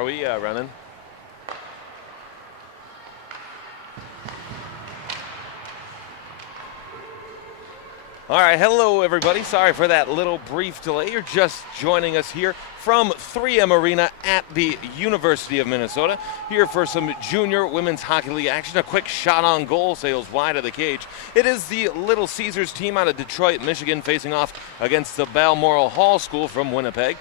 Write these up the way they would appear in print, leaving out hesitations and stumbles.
Are we running? All right, hello everybody. Sorry for that little brief delay. You're just joining us here from 3M Arena at the University of Minnesota. Here for some junior women's hockey league action. A quick shot on goal, sails wide of the cage. It is the Little Caesars team out of Detroit, Michigan, facing off against the Balmoral Hall School from Winnipeg.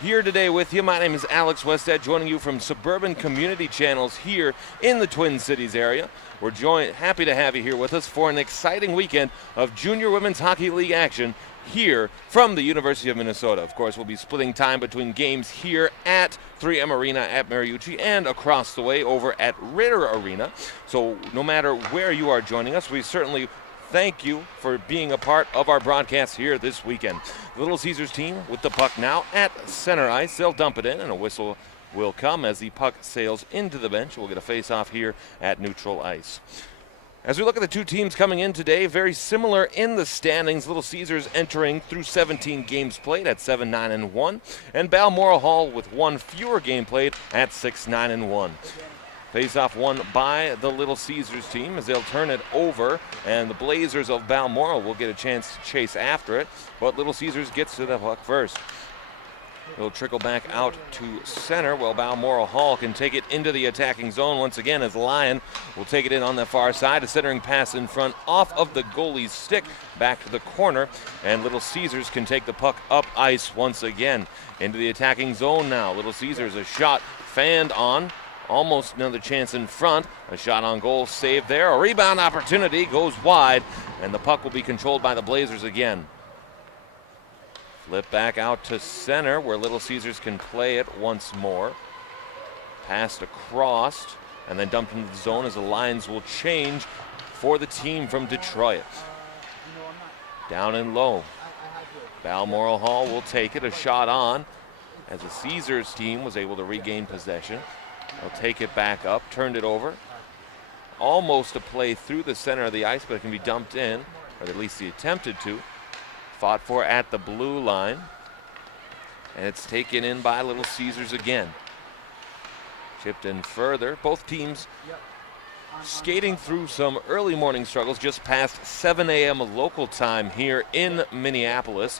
Here today with you, my name is Alex Westhead, joining you from Suburban Community Channels here in the Twin Cities area. We're happy to have you here with us for an exciting weekend of Junior Women's Hockey League action here from the University of Minnesota. Of course, we'll be splitting time between games here at 3M Arena at Mariucci and across the way over at Ritter Arena. So no matter where you are joining us, we certainly thank you for being a part of our broadcast here this weekend. Little Caesars team with the puck now at center ice. They'll dump it in, and a whistle will come as the puck sails into the bench. We'll get a face-off here at neutral ice. As we look at the two teams coming in today, very similar in the standings. Little Caesars entering through 17 games played at 7-9-1, and Balmoral Hall with one fewer game played at 6-9-1. Face-off won by the Little Caesars team as they'll turn it over, and the Blazers of Balmoral will get a chance to chase after it, but Little Caesars gets to the puck first. It'll trickle back out to center, while Balmoral Hall can take it into the attacking zone once again as Lyon will take it in on the far side. A centering pass in front off of the goalie's stick back to the corner, and Little Caesars can take the puck up ice once again into the attacking zone now. Little Caesars, a shot fanned on. Almost another chance in front. A shot on goal saved there. A rebound opportunity goes wide, and the puck will be controlled by the Blazers again. Flip back out to center where Little Caesars can play it once more. Passed across and then dumped into the zone as the lines will change for the team from Detroit. Down and low. Balmoral Hall will take it. A shot on as the Caesars team was able to regain possession. They'll take it back up, turned it over. Almost a play through the center of the ice, but it can be dumped in, or at least he attempted to. Fought for at the blue line. And it's taken in by Little Caesars again. Chipped in further. Both teams skating through some early morning struggles just past 7 a.m. local time here in Minneapolis.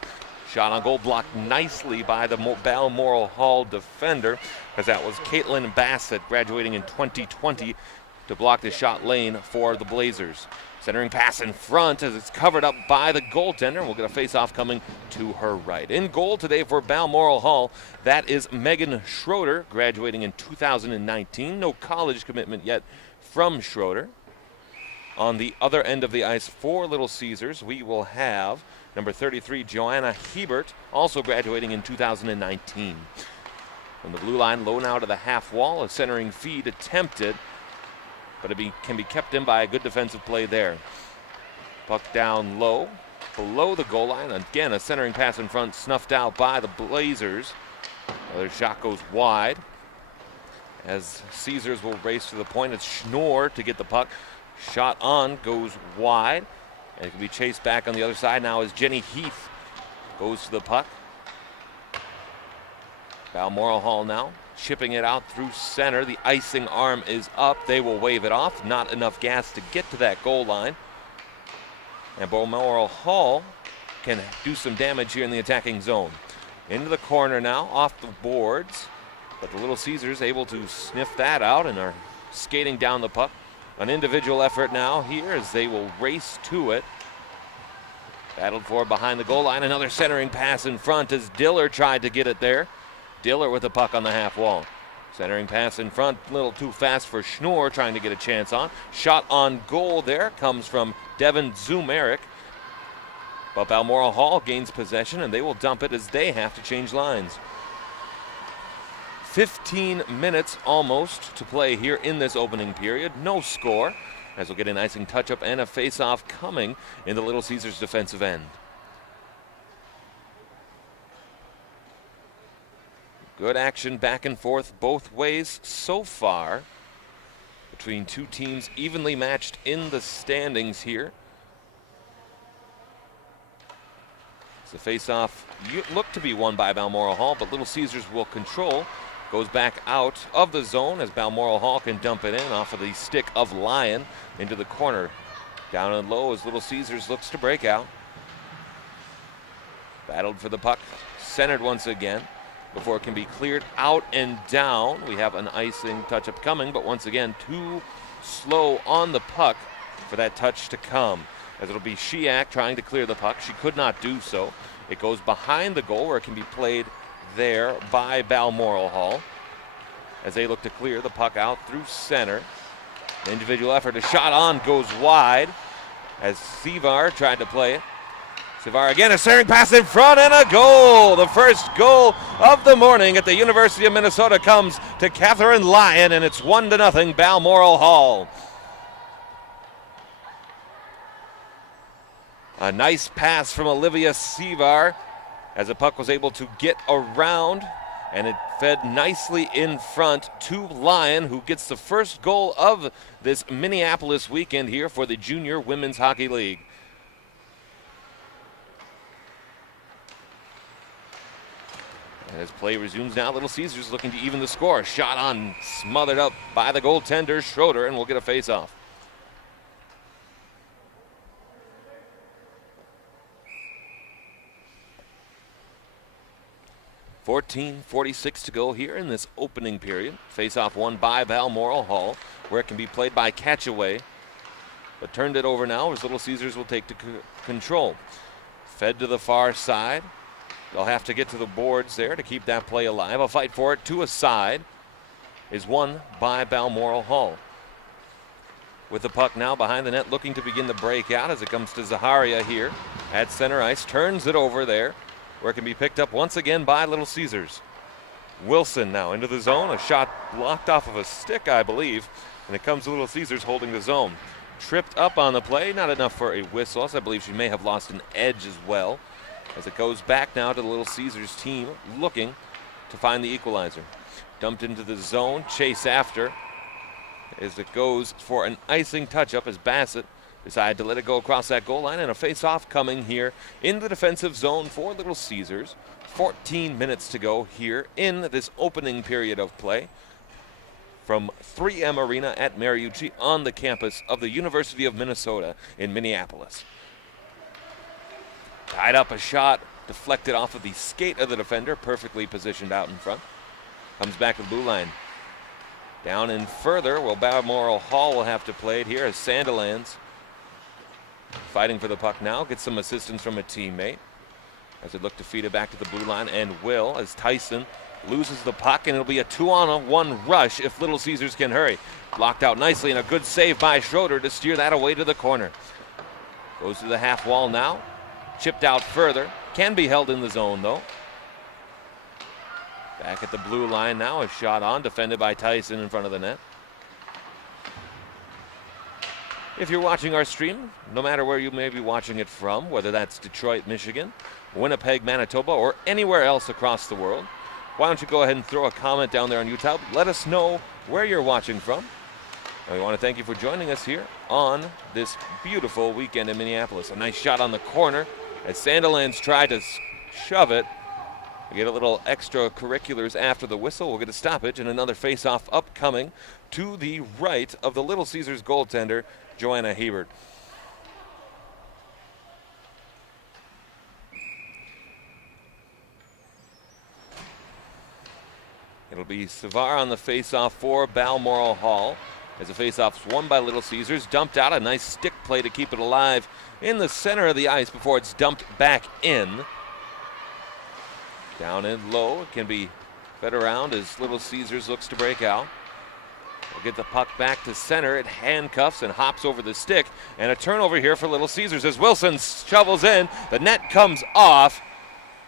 Shot on goal blocked nicely by the Balmoral Hall defender, as that was Caitlin Bassett, graduating in 2020, to block the shot lane for the Blazers. Centering pass in front as it's covered up by the goaltender. We'll get a face-off coming to her right. In goal today for Balmoral Hall, that is Megan Schroeder, graduating in 2019. No college commitment yet from Schroeder. On the other end of the ice for Little Caesars, we will have number 33, Joanna Hebert, also graduating in 2019. From the blue line, low now to the half wall, a centering feed attempted, but it can be kept in by a good defensive play there. Puck down low, below the goal line. Again, a centering pass in front, snuffed out by the Blazers. Another shot goes wide as Caesars will race to the point. It's Schnorr to get the puck. Shot on, goes wide. And it can be chased back on the other side now as Jenny Heath goes to the puck. Balmoral Hall now chipping it out through center. The icing arm is up. They will wave it off. Not enough gas to get to that goal line. And Balmoral Hall can do some damage here in the attacking zone. Into the corner now, off the boards. But the Little Caesars able to sniff that out and are skating down the puck. An individual effort now here as they will race to it. Battled for behind the goal line. Another centering pass in front as Diller tried to get it there. Diller with the puck on the half wall. Centering pass in front, a little too fast for Schnorr, trying to get a chance on. Shot on goal there comes from Devin Zumerick. But Balmoral Hall gains possession, and they will dump it as they have to change lines. 15 minutes almost to play here in this opening period. No score, as we'll get an icing touch-up and a face-off coming in the Little Caesars defensive end. Good action back and forth both ways so far between two teams evenly matched in the standings here. The face-off looked to be won by Balmoral Hall, but Little Caesars will control Goes back out of the zone as Balmoral Hall can dump it in off of the stick of Lyon into the corner. Down and low as Little Caesars looks to break out. Battled for the puck, centered once again before it can be cleared out and down. We have an icing touch-up coming, but once again, too slow on the puck for that touch to come. As it'll be Shiak trying to clear the puck. She could not do so. It goes behind the goal where it can be played there by Balmoral Hall as they look to clear the puck out through center. An individual effort, a shot on, goes wide as Sevar tried to play it. Sevar again, a centering pass in front and a goal. The first goal of the morning at the University of Minnesota comes to Catherine Lyon, and it's 1-0 Balmoral Hall. A nice pass from Olivia Sevar as the puck was able to get around, and it fed nicely in front to Lyon, who gets the first goal of this Minneapolis weekend here for the Junior Women's Hockey League. And as play resumes now, Little Caesars looking to even the score. Shot on, smothered up by the goaltender, Schroeder, and we'll get a face-off. .46 to go here in this opening period. Face-off won by Balmoral Hall, where it can be played by Catchaway. But turned it over now as Little Caesars will take to control. Fed to the far side. They'll have to get to the boards there to keep that play alive. A fight for it to a side is won by Balmoral Hall. With the puck now behind the net, looking to begin the breakout as it comes to Zaharia here at center ice. Turns it over there, where it can be picked up once again by Little Caesars. Wilson now into the zone. A shot blocked off of a stick, I believe, and it comes to Little Caesars holding the zone. Tripped up on the play, not enough for a whistle. I believe she may have lost an edge as well, as it goes back now to the Little Caesars team looking to find the equalizer. Dumped into the zone, chase after as it goes for an icing touch-up as Bassett decided to let it go across that goal line, and a face-off coming here in the defensive zone for Little Caesars. 14 minutes to go here in this opening period of play from 3M Arena at Mariucci on the campus of the University of Minnesota in Minneapolis. Tied up a shot, deflected off of the skate of the defender, perfectly positioned out in front. Comes back to the blue line. Down and further, well, Balmoral Hall will have to play it here as Sandilands fighting for the puck now, gets some assistance from a teammate as they look to feed it back to the blue line, and will as Tyson loses the puck, and it'll be a 2-on-1 rush if Little Caesars can hurry. Blocked out nicely, and a good save by Schroeder to steer that away to the corner. Goes to the half wall now, chipped out further, can be held in the zone though. Back at the blue line now, a shot on, defended by Tyson in front of the net. If you're watching our stream, no matter where you may be watching it from, whether that's Detroit, Michigan, Winnipeg, Manitoba, or anywhere else across the world, why don't you go ahead and throw a comment down there on YouTube. Let us know where you're watching from. And we want to thank you for joining us here on this beautiful weekend in Minneapolis. A nice shot on the corner as Sandilands tried to shove it. We get a little extracurriculars after the whistle. We'll get a stoppage and another face-off upcoming to the right of the Little Caesars goaltender, Joanna Hebert. It'll be Sevar on the face-off for Balmoral Hall as the face-off's won by Little Caesars. Dumped out, a nice stick play to keep it alive in the center of the ice before it's dumped back in. Down and low, it can be fed around as Little Caesars looks to break out. We'll get the puck back to center. It handcuffs and hops over the stick. And a turnover here for Little Caesars as Wilson shovels in. The net comes off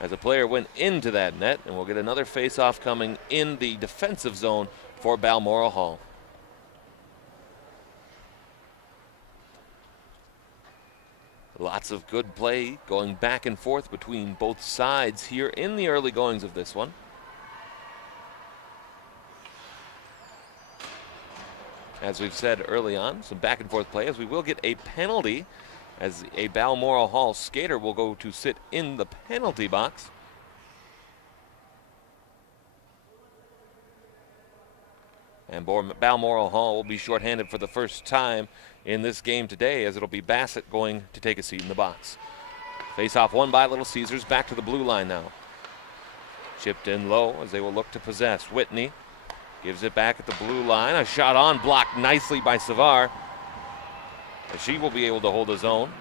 as a player went into that net. And we'll get another face-off coming in the defensive zone for Balmoral Hall. Lots of good play going back and forth between both sides here in the early goings of this one. As we've said early on, some back and forth play as we will get a penalty as a Balmoral Hall skater will go to sit in the penalty box. And Balmoral Hall will be shorthanded for the first time in this game today, as it'll be Bassett going to take a seat in the box. Face-off won by Little Caesars. Back to the blue line now. Chipped in low as they will look to possess. Whitney gives it back at the blue line. A shot on, blocked nicely by Savar. As she will be able to hold his own.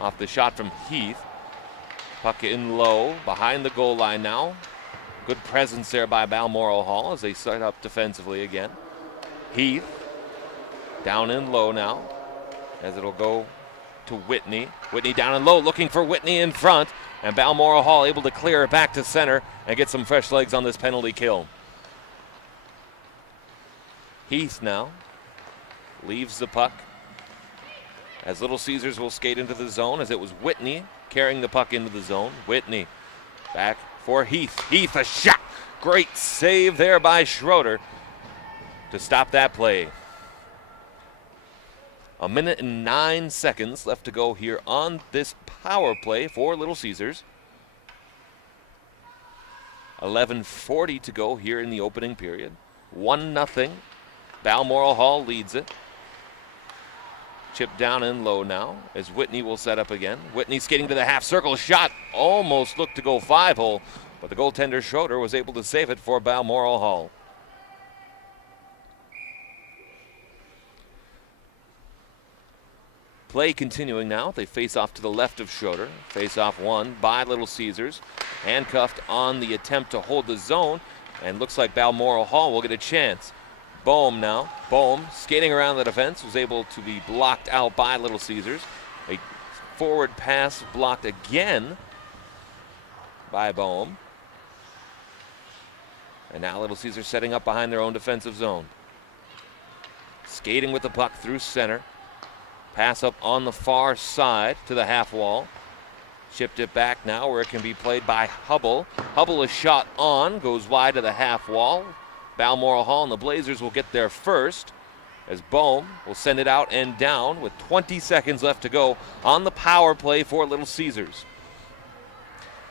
Off the shot from Heath. Puck in low, behind the goal line now. Good presence there by Balmoral Hall as they set up defensively again. Heath down in low now as it'll go to Whitney. Whitney down in low, looking for Whitney in front. And Balmoral Hall able to clear it back to center and get some fresh legs on this penalty kill. Heath now leaves the puck as Little Caesars will skate into the zone, as it was Whitney carrying the puck into the zone. Whitney back for Heath. Heath, a shot. Great save there by Schroeder to stop that play. 1 minute and 9 seconds left to go here on this power play for Little Caesars. 11:40 to go here in the opening period. 1-0. Balmoral Hall leads it. Chip down in low now as Whitney will set up again. Whitney skating to the half circle. Shot almost looked to go 5-hole, but the goaltender Schroeder was able to save it for Balmoral Hall. Play continuing now. They face off to the left of Schroeder. Face off won by Little Caesars. Handcuffed on the attempt to hold the zone, and looks like Balmoral Hall will get a chance. Bohm now. Bohm skating around the defense was able to be blocked out by Little Caesars. A forward pass blocked again by Bohm. And now Little Caesars setting up behind their own defensive zone. Skating with the puck through center. Pass up on the far side to the half wall. Chipped it back now where it can be played by Hubble. Hubble is shot on, goes wide to the half wall. Balmoral Hall and the Blazers will get there first, as Bohm will send it out and down with 20 seconds left to go on the power play for Little Caesars.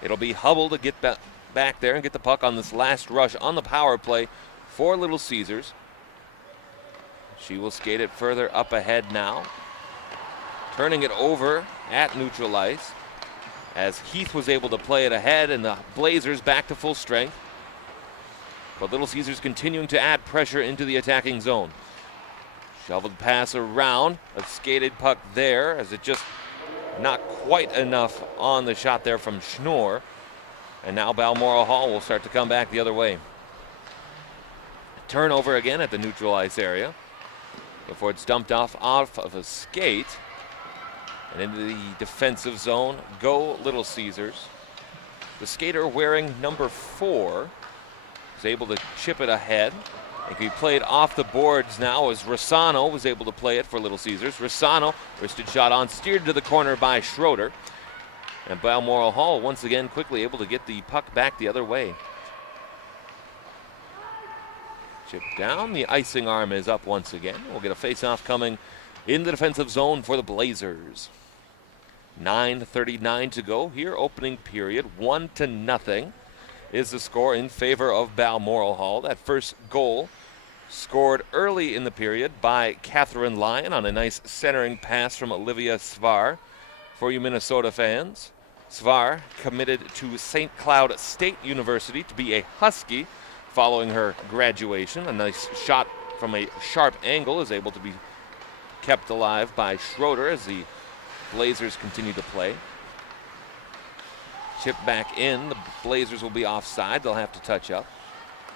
It'll be Hubble to get back there and get the puck on this last rush on the power play for Little Caesars. She will skate it further up ahead now. Turning it over at neutral ice as Heath was able to play it ahead and the Blazers back to full strength. But Little Caesars continuing to add pressure into the attacking zone. Shoveled pass around, a skated puck there as it just not quite enough on the shot there from Schnorr. And now Balmoral Hall will start to come back the other way. Turnover again at the neutral ice area before it's dumped off of a skate. And into the defensive zone go Little Caesars. The skater wearing number 4 is able to chip it ahead. It can be played off the boards now as Rossano was able to play it for Little Caesars. Rossano, wristed shot on, steered to the corner by Schroeder. And Balmoral Hall once again quickly able to get the puck back the other way. Chip down, the icing arm is up once again. We'll get a face-off coming in the defensive zone for the Blazers. 9:39 to go here, opening period. 1-0 is the score in favor of Balmoral Hall. That first goal scored early in the period by Catherine Lyon on a nice centering pass from Olivia Svar. For you Minnesota fans, Svar committed to St. Cloud State University to be a Husky following her graduation. A nice shot from a sharp angle is able to be kept alive by Schroeder as the Blazers continue to play. Chip back in. The Blazers will be offside. They'll have to touch up.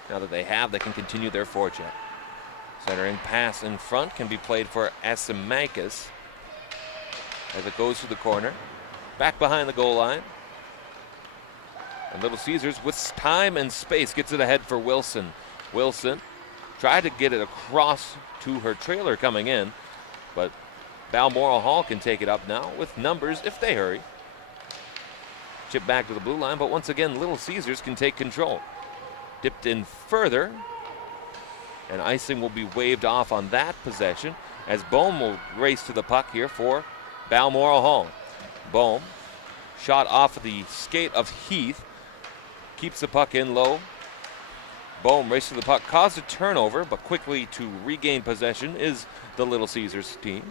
Now that they can continue their forecheck. Centering pass in front can be played for Asimakis as it goes to the corner. Back behind the goal line. And Little Caesars with time and space gets it ahead for Wilson. Wilson tried to get it across to her trailer coming in, but Balmoral Hall can take it up now with numbers if they hurry. Chip back to the blue line, but once again, Little Caesars can take control. Dipped in further, and icing will be waved off on that possession as Bohm will race to the puck here for Balmoral Hall. Bohm, shot off the skate of Heath, keeps the puck in low. Bohm races to the puck, caused a turnover, but quickly to regain possession is the Little Caesars team.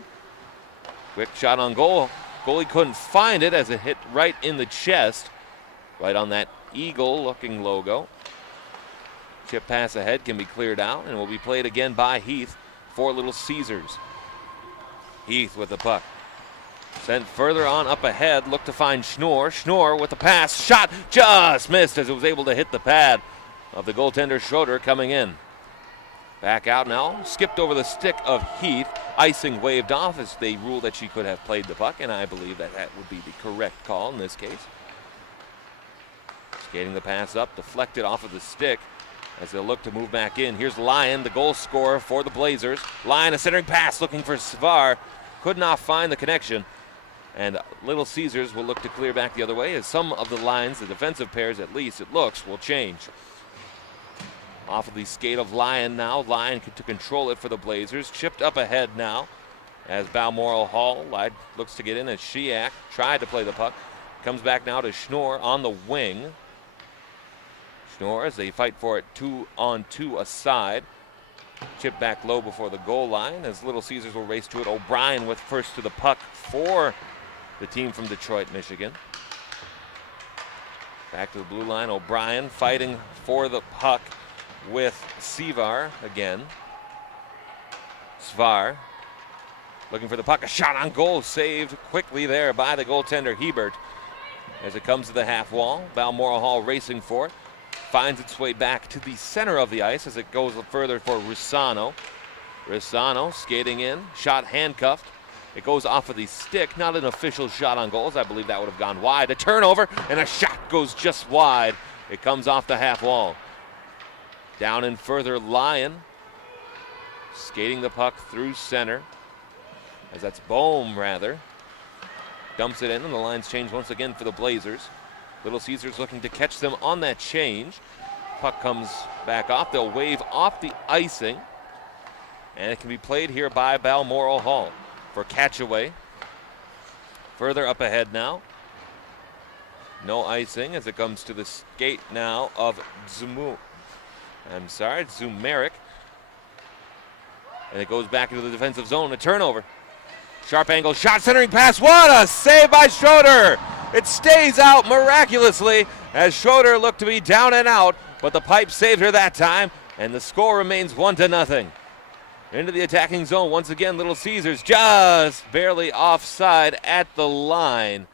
Quick shot on goal. Goalie couldn't find it as it hit right in the chest, right on that eagle-looking logo. Chip pass ahead can be cleared out and will be played again by Heath for Little Caesars. Heath with the puck. Sent further on up ahead, looked to find Schnorr. Schnorr with the pass, shot just missed as it was able to hit the pad of the goaltender Schroeder coming in. Back out now, skipped over the stick of Heath. Icing waved off as they ruled that she could have played the puck, and I believe that that would be the correct call in this case. Skating the pass up, deflected off of the stick as they'll look to move back in. Here's Lyon, the goal scorer for the Blazers. Lyon, a centering pass looking for Svar. Could not find the connection. And Little Caesars will look to clear back the other way as some of the lines, the defensive pairs at least, it looks, will change. Off of the skate of Lyon now. Lyon to control it for the Blazers. Chipped up ahead now as Balmoral Hall looks to get in as Shiak tried to play the puck. Comes back now to Schnorr on the wing. Schnorr as they fight for it 2-on-2 aside. Chip back low before the goal line as Little Caesars will race to it. O'Brien with first to the puck for the team from Detroit, Michigan. Back to the blue line. O'Brien fighting for the puck with Svar again. Svar looking for the puck. A shot on goal saved quickly there by the goaltender Hebert. As it comes to the half wall, Balmoral Hall racing for it. Finds its way back to the center of the ice as it goes further for Rusano. Rusano skating in, shot handcuffed. It goes off of the stick, not an official shot on goals. I believe that would have gone wide. A turnover and a shot goes just wide. It comes off the half wall. Down in further, Lyon skating the puck through center, as that's Bohm rather. Dumps it in and the lines change once again for the Blazers. Little Caesars looking to catch them on that change. Puck comes back off. They'll wave off the icing. And it can be played here by Balmoral Hall for catch-away. Further up ahead now. No icing as it comes to the skate now of Zumeric. And it goes back into the defensive zone. A turnover. Sharp angle shot, centering pass. What a save by Schroeder! It stays out miraculously as Schroeder looked to be down and out, but the pipe saved her that time, and the score remains 1-0. Into the attacking zone once again. Little Caesars just barely offside at the line.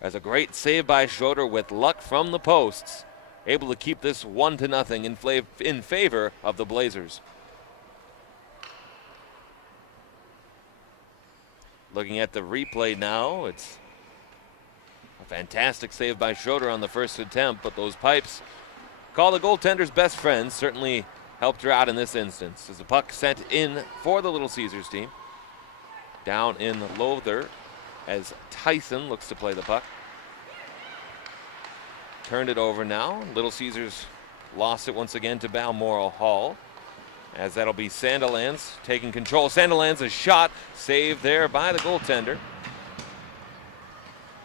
As a great save by Schroeder with luck from the posts, able to keep this 1-0 in favor of the Blazers. Looking at the replay now, it's a fantastic save by Schroeder on the first attempt, but those pipes, call the goaltender's best friend, certainly helped her out in this instance. As the puck sent in for the Little Caesars team. Down in Lowther as Tyson looks to play the puck. Turned it over now. Little Caesars lost it once again to Balmoral Hall, as that'll be Sandilands taking control. Sandilands, a shot saved there by the goaltender.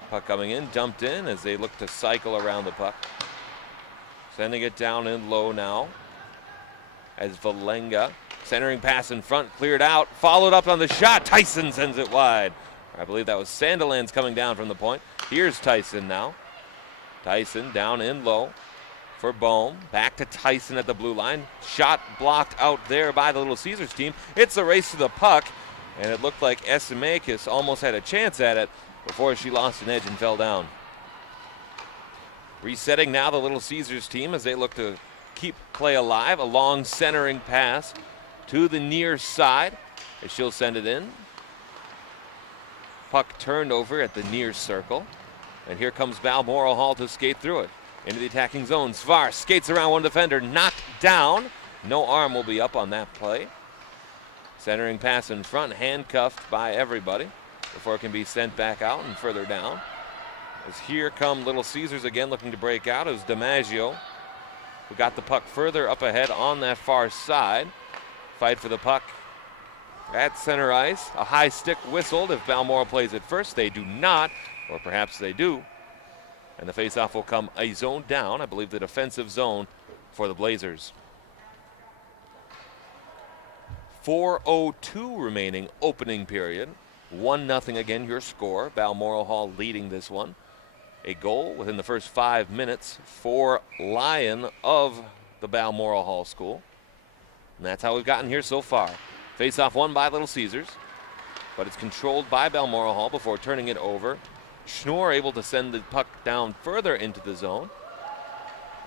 Puck coming in, dumped in as they look to cycle around the puck. Sending it down in low now as Valenga, centering pass in front, cleared out, followed up on the shot. Tyson sends it wide. I believe that was Sandilands coming down from the point. Here's Tyson now. Tyson down in low for Bohm. Back to Tyson at the blue line. Shot blocked out there by the Little Caesars team. It's a race to the puck, and it looked like Esimakis almost had a chance at it before she lost an edge and fell down. Resetting now the Little Caesars team as they look to keep play alive. A long centering pass to the near side as she'll send it in. Puck turned over at the near circle. And here comes Balmoral Hall to skate through it. Into the attacking zone. Svar skates around one defender, knocked down. No arm will be up on that play. Centering pass in front, handcuffed by everybody before it can be sent back out and further down. As here come Little Caesars again looking to break out. It was DiMaggio who got the puck further up ahead on that far side. Fight for the puck at center ice. A high stick whistled if Balmoral plays it first. They do not, or perhaps they do. And the faceoff will come a zone down, I believe the defensive zone for the Blazers. 4:02 remaining opening period. 1-0 again your score. Balmoral Hall leading this one. A goal within the first 5 minutes for Lyon of the Balmoral Hall School. And that's how we've gotten here so far. Face-off won by Little Caesars, but it's controlled by Balmoral Hall before turning it over. Schnorr able to send the puck down further into the zone,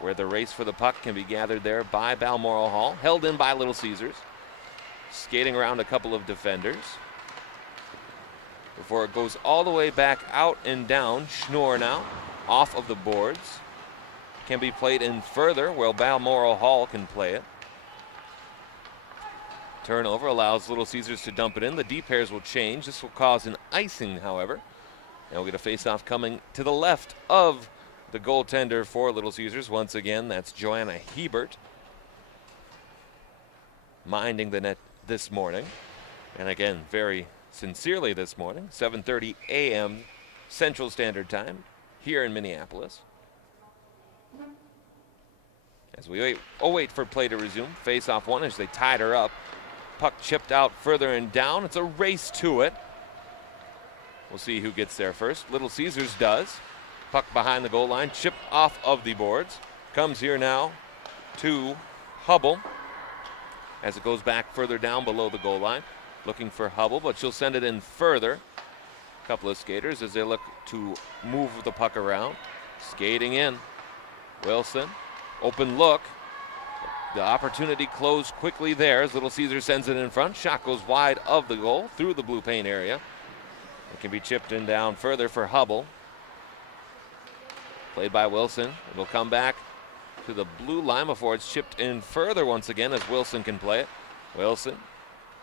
where the race for the puck can be gathered there by Balmoral Hall. Held in by Little Caesars. Skating around a couple of defenders before it goes all the way back out and down. Schnorr now off of the boards. Can be played in further where Balmoral Hall can play it. Turnover allows Little Caesars to dump it in. The D pairs will change. This will cause an icing, however. And we'll get a face-off coming to the left of the goaltender for Little Caesars. Once again, that's Joanna Hebert, minding the net this morning. And again, very sincerely this morning, 7:30 a.m. Central Standard Time here in Minneapolis. As we wait for play to resume. Face-off one as they tied her up. Puck chipped out further and down. It's a race to it. We'll see who gets there first. Little Caesars does. Puck behind the goal line, chipped off of the boards. Comes here now to Hubble as it goes back further down below the goal line. Looking for Hubble, but she'll send it in further. A couple of skaters as they look to move the puck around. Skating in. Wilson, open look. The opportunity closed quickly there as Little Caesars sends it in front. Shot goes wide of the goal through the blue paint area. It can be chipped in down further for Hubble. Played by Wilson. It will come back to the blue line before it's chipped in further once again as Wilson can play it. Wilson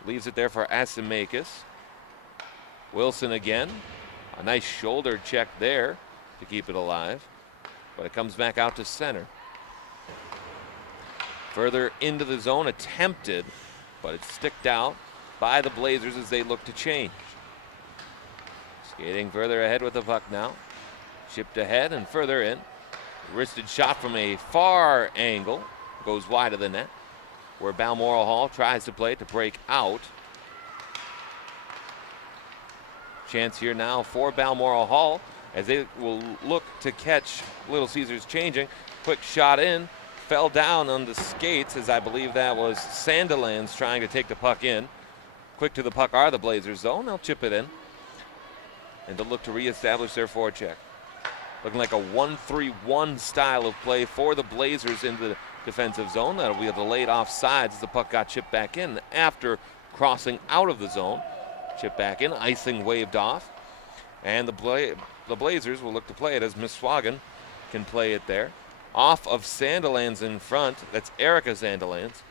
leaves it there for Asimakis. Wilson again. A nice shoulder check there to keep it alive. But it comes back out to center. Further into the zone, attempted, but it's sticked out by the Blazers as they look to change. Skating further ahead with the puck now. Chipped ahead and further in. Wristed shot from a far angle. Goes wide of the net, where Balmoral Hall tries to play it to break out. Chance here now for Balmoral Hall as they will look to catch Little Caesars changing. Quick shot in. Fell down on the skates as I believe that was Sandilands trying to take the puck in. Quick to the puck are the Blazers though, and they'll chip it in. And to look to reestablish their forecheck. Looking like a 1-3-1 style of play for the Blazers in the defensive zone. That'll be a delayed offsides as the puck got chipped back in after crossing out of the zone. Chip back in, icing waved off. And the Blazers will look to play it as Miss Swagan can play it there. Off of Sandilands in front. That's Erica Sandilands.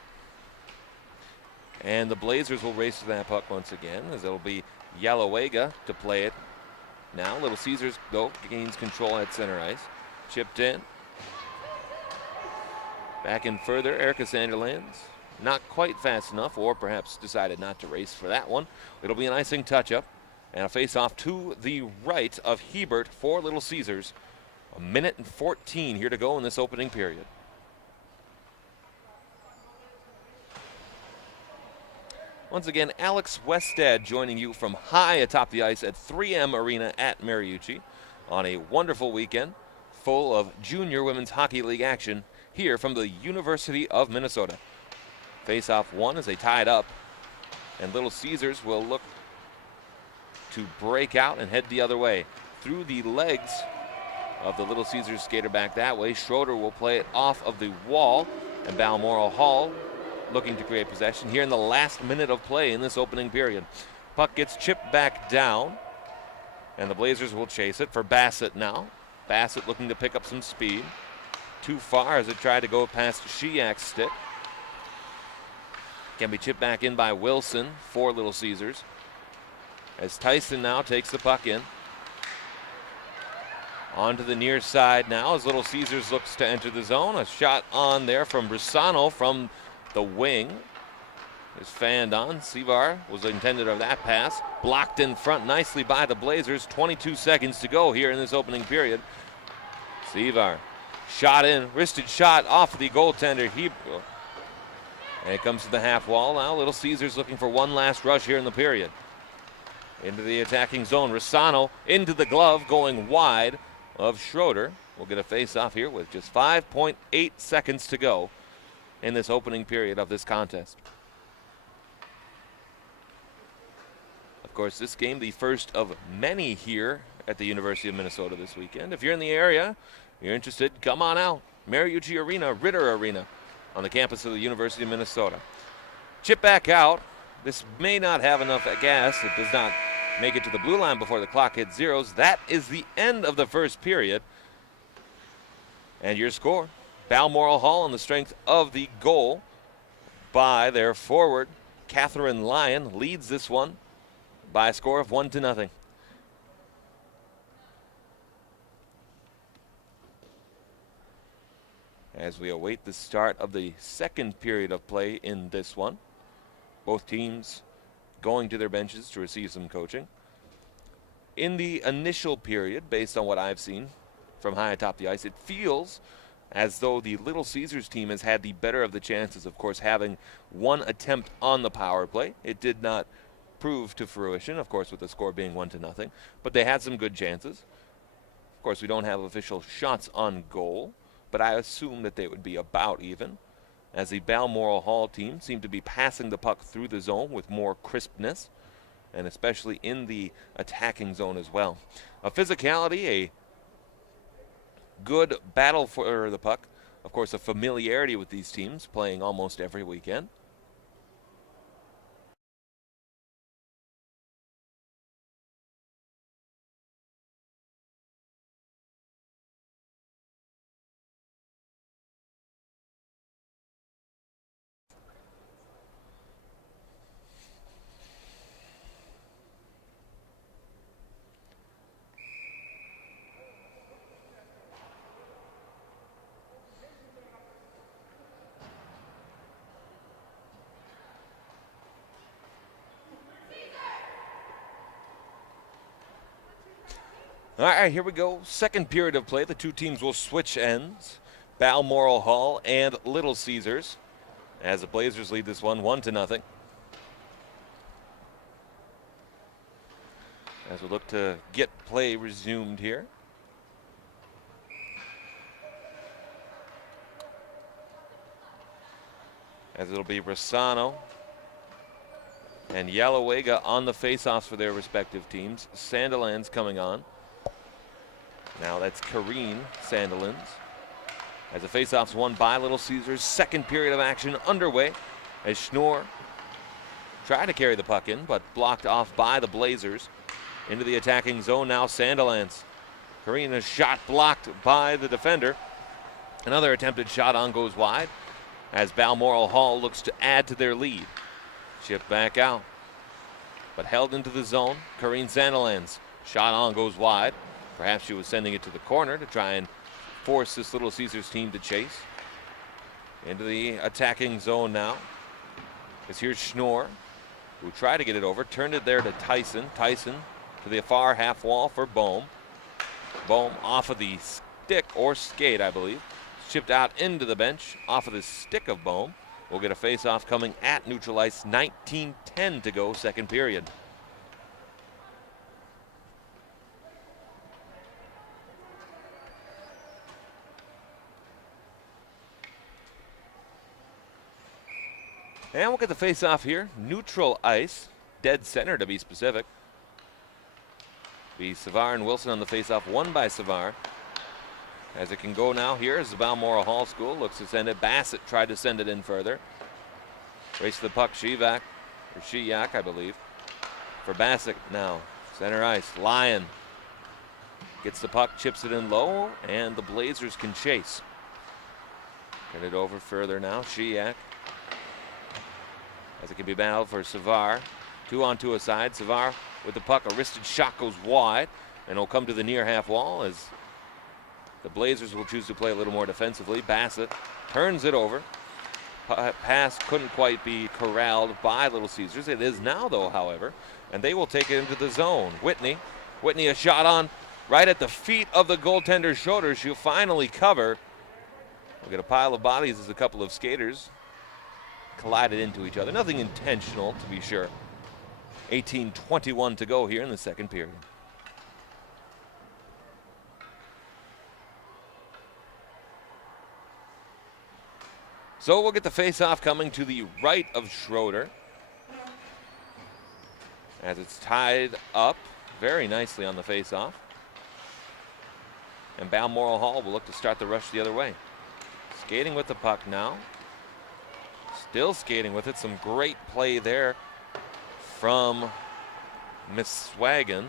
And the Blazers will race to that puck once again as it'll be Yalowega to play it. Now Little Caesars, though, gains control at center ice. Chipped in. Back in further, Erica Sandilands. Not quite fast enough, or perhaps decided not to race for that one. It'll be an icing touch-up and a face-off to the right of Hebert for Little Caesars. 1:14 here to go in this opening period. Once again, Alex Westad joining you from high atop the ice at 3M Arena at Mariucci on a wonderful weekend full of junior women's hockey league action here from the University of Minnesota. Face-off one as they tie it up, and Little Caesars will look to break out and head the other way through the legs of the Little Caesars skater back that way. Schroeder will play it off of the wall, and Balmoral Hall looking to create possession here in the last minute of play in this opening period. Puck gets chipped back down, and the Blazers will chase it for Bassett now. Bassett looking to pick up some speed. Too far as it tried to go past Shiak's stick. Can be chipped back in by Wilson for Little Caesars, as Tyson now takes the puck in. On to the near side now as Little Caesars looks to enter the zone. A shot on there from Brisano from the wing. Is fanned on. Sivar was intended of that pass. Blocked in front nicely by the Blazers. 22 seconds to go here in this opening period. Sevar shot in, wristed shot off the goaltender. And it comes to the half wall now. Little Caesars looking for one last rush here in the period. Into the attacking zone. Rossano into the glove, going wide of Schroeder. We'll get a face-off here with just 5.8 seconds to go in this opening period of this contest. Of course, this game, the first of many here at the University of Minnesota this weekend. If you're in the area, you're interested, come on out. Mariucci Arena, Ritter Arena, on the campus of the University of Minnesota. Chip back out. This may not have enough gas. It does not make it to the blue line before the clock hits zeros. That is the end of the first period. And your score, Balmoral Hall on the strength of the goal by their forward, Catherine Lyon, leads this one by a score of 1-0. As we await the start of the second period of play in this one, both teams going to their benches to receive some coaching. In the initial period, based on what I've seen from high atop the ice, it feels as though the Little Caesars team has had the better of the chances, of course, having one attempt on the power play. It did not prove to fruition, of course, with the score being 1-0, but they had some good chances. Of course, we don't have official shots on goal, but I assume that they would be about even, as the Balmoral Hall team seemed to be passing the puck through the zone with more crispness, and especially in the attacking zone as well. A physicality, a good battle for the puck, of course, a familiarity with these teams playing almost every weekend. All right, here we go. Second period of play. The two teams will switch ends. Balmoral Hall and Little Caesars, as the Blazers lead this one 1-0. As we look to get play resumed here. As it'll be Rossano and Yalowega on the faceoffs for their respective teams. Sandilands coming on. Now that's Kareen Sandilands. As the faceoff's won by Little Caesars, second period of action underway as Schnorr tried to carry the puck in, but blocked off by the Blazers. Into the attacking zone now, Sandilands. Kareen, a shot blocked by the defender. Another attempted shot on goes wide as Balmoral Hall looks to add to their lead. Chipped back out, but held into the zone. Kareen Sandilands, shot on goes wide. Perhaps she was sending it to the corner to try and force this Little Caesars team to chase. Into the attacking zone now. As here's Schnorr, who tried to get it over, turned it there to Tyson. Tyson to the far half wall for Bohm. Bohm off of the stick or skate, I believe. Chipped out into the bench off of the stick of Bohm. We'll get a face-off coming at neutral ice. 19:10 to go, second period. And we'll get the face-off here. Neutral ice, dead center to be specific. Be Savar and Wilson on the face-off, won by Savar. As it can go now here as the Balmoral Hall School looks to send it. Bassett tried to send it in further. Race to the puck, Shivak, or Shiyak, I believe. For Bassett now, center ice. Lyon gets the puck, chips it in low, and the Blazers can chase. Turn it over further now, Shiyak. As it can be battled for Savar. 2-on-2 aside. Savar with the puck. A wristed shot goes wide. And it'll come to the near half wall as the Blazers will choose to play a little more defensively. Bassett turns it over. Pass couldn't quite be corralled by Little Caesars. It is now, though, however. And they will take it into the zone. Whitney a shot on right at the feet of the goaltender's shoulder. She'll finally cover. We'll get a pile of bodies as a couple of skaters collided into each other. Nothing intentional, to be sure. 18:21 to go here in the second period. So we'll get the face-off coming to the right of Schroeder, as it's tied up very nicely on the face-off. And Balmoral Hall will look to start the rush the other way. Skating with the puck now. Still skating with it. Some great play there from Miss Swagan.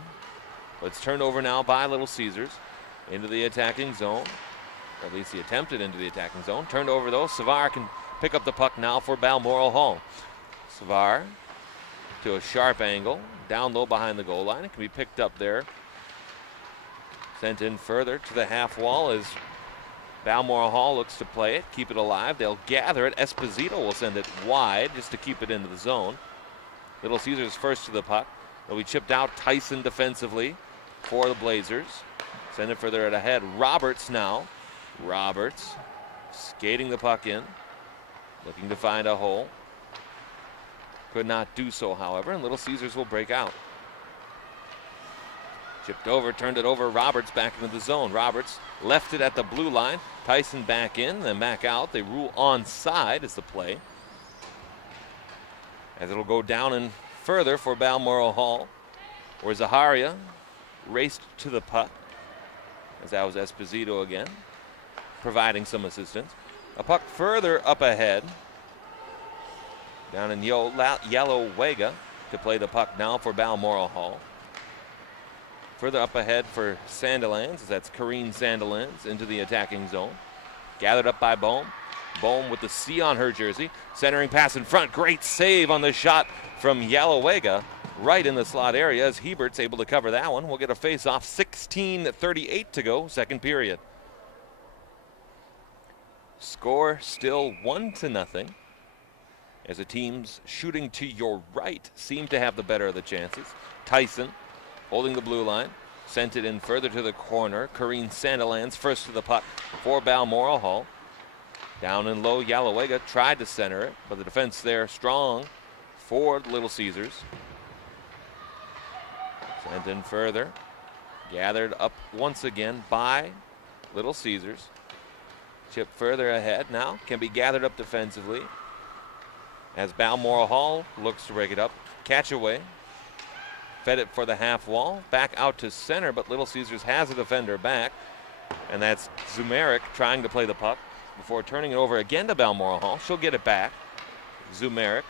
But it's turned over now by Little Caesars into the attacking zone. Or at least he attempted into the attacking zone. Turned over though. Savar can pick up the puck now for Balmoral Hall. Savar to a sharp angle. Down low behind the goal line. It can be picked up there. Sent in further to the half wall as Balmoral Hall looks to play it, keep it alive. They'll gather it. Esposito will send it wide just to keep it into the zone. Little Caesars first to the puck. It'll be chipped out. Tyson defensively for the Blazers. Send it further ahead. Roberts now. Roberts skating the puck in, looking to find a hole. Could not do so, however, and Little Caesars will break out. Chipped over, turned it over. Roberts back into the zone. Roberts left it at the blue line. Tyson back in, then back out. They rule onside as the play. As it'll go down and further for Balmoral Hall, where Zaharia raced to the puck, as that was Esposito again, providing some assistance. A puck further up ahead. Down in Yellow Wega to play the puck now for Balmoral Hall. Further up ahead for Sandilands, as that's Kareen Sandilands into the attacking zone. Gathered up by Bohm. Bohm with the C on her jersey. Centering pass in front. Great save on the shot from Yellow Wega right in the slot area as Hebert's able to cover that one. We'll get a face-off. 16:38 to go, second period. Score still 1-0. As the teams shooting to your right seem to have the better of the chances. Tyson holding the blue line. Sent it in further to the corner. Kareen Sandilands first to the puck for Balmoral Hall. Down and low, Yalowega tried to center it, but the defense there strong for Little Caesars. Sent in further. Gathered up once again by Little Caesars. Chip further ahead now. Can be gathered up defensively as Balmoral Hall looks to break it up. Catch away. Fed it for the half wall. Back out to center, but Little Caesars has a defender back. And that's Zumeric trying to play the puck before turning it over again to Balmoral Hall. She'll get it back. Zumeric.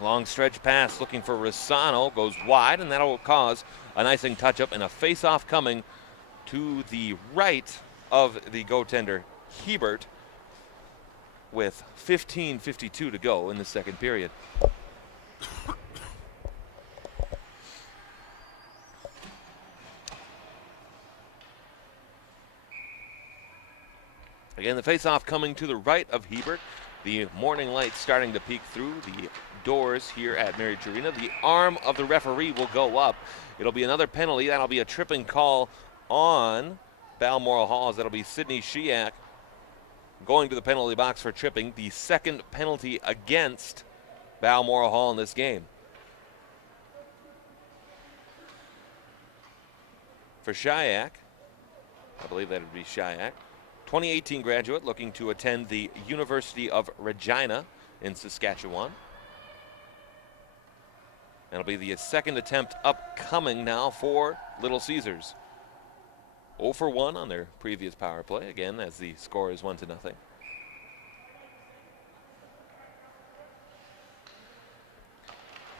Long stretch pass looking for Rosano. Goes wide, and that'll cause an icing touch-up and a face-off coming to the right of the goaltender Hebert with 15:52 to go in the second period. Again, the face-off coming to the right of Hebert. The morning light starting to peek through the doors here at Mariucci Arena. The arm of the referee will go up. It'll be another penalty. That'll be a tripping call on Balmoral Hall. That'll be Sydney Shiak going to the penalty box for tripping. The second penalty against Balmoral Hall in this game. For Shiak, I believe that would be Shiak. 2018 graduate looking to attend the University of Regina in Saskatchewan. That'll be the second attempt upcoming now for Little Caesars. 0 for 1 on their previous power play, again, as the score is 1-0.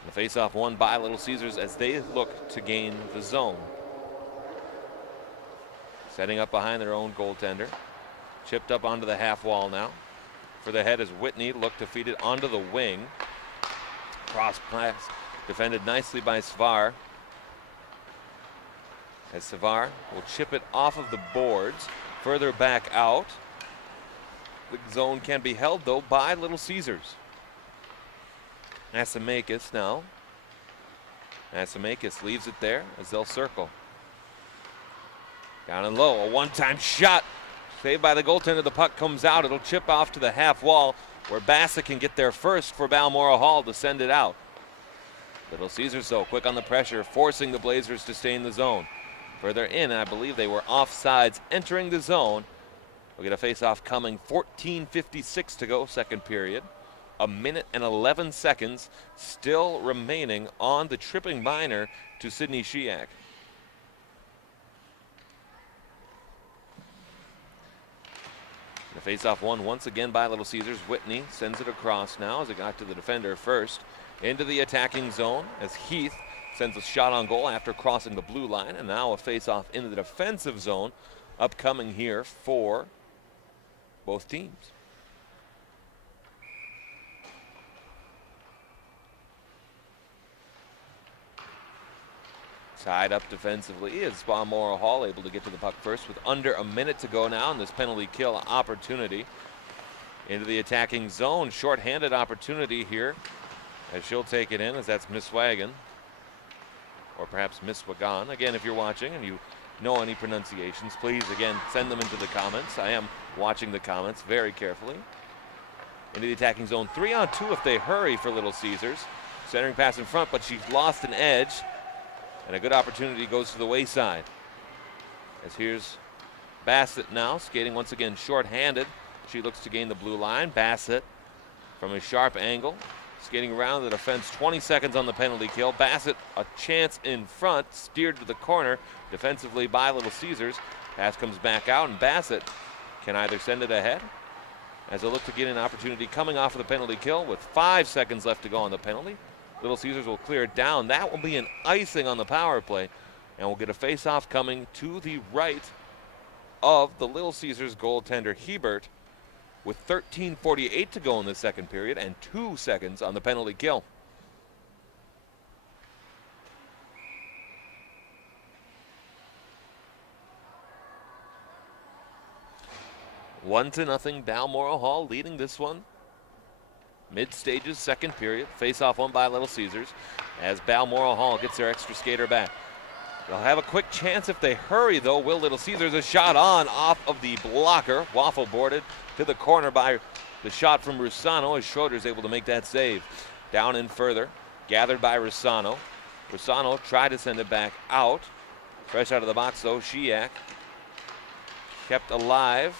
The face-off won by Little Caesars as they look to gain the zone. Setting up behind their own goaltender. Chipped up onto the half wall now. For the head as Whitney looked to feed it onto the wing. Cross pass defended nicely by Svar. As Savar will chip it off of the boards. Further back out. The zone can be held, though, by Little Caesars. Asimakis now. Asimakis leaves it there as they'll circle. Down and low, a one-time shot. Saved by the goaltender, the puck comes out. It'll chip off to the half wall where Bassett can get there first for Balmoral Hall to send it out. Little Caesars, though, quick on the pressure, forcing the Blazers to stay in the zone. Further in, I believe they were offsides entering the zone. We'll get a face-off coming, 14:56 to go, second period. A minute and 11 seconds still remaining on the tripping minor to Sidney Shiak. The face-off won once again by Little Caesars. Whitney sends it across now as it got to the defender first. Into the attacking zone as Heath sends a shot on goal after crossing the blue line. And now a face-off into the defensive zone upcoming here for both teams. Tied up defensively is Balmoral Hall able to get to the puck first with under a minute to go now in this penalty kill opportunity. Into the attacking zone, short-handed opportunity here as she'll take it in, as that's Miss Wagon, or perhaps Miss Wagan. Again, if you're watching and you know any pronunciations, please, again, send them into the comments. I am watching the comments very carefully. Into the attacking zone, 3-on-2 if they hurry for Little Caesars. Centering pass in front, but she's lost an edge. And a good opportunity goes to the wayside. As here's Bassett now, skating once again short-handed. She looks to gain the blue line. Bassett from a sharp angle, skating around the defense, 20 seconds on the penalty kill. Bassett, a chance in front, steered to the corner defensively by Little Caesars. Pass comes back out, and Bassett can either send it ahead as they look to get an opportunity coming off of the penalty kill with 5 seconds left to go on the penalty. Little Caesars will clear it down. That will be an icing on the power play, and we'll get a face-off coming to the right of the Little Caesars goaltender Hebert with 13:48 to go in the second period and 2 seconds on the penalty kill. One to nothing, Balmoral Hall leading this one. Mid-stages, second period. Face-off won by Little Caesars as Balmoral Hall gets their extra skater back. They'll have a quick chance if they hurry, though. Will Little Caesars? A shot on off of the blocker. Waffle boarded to the corner by the shot from Rusano as Schroeder's able to make that save. Down in further, gathered by Rusano. Rusano tried to send it back out. Fresh out of the box, though, Shiak kept alive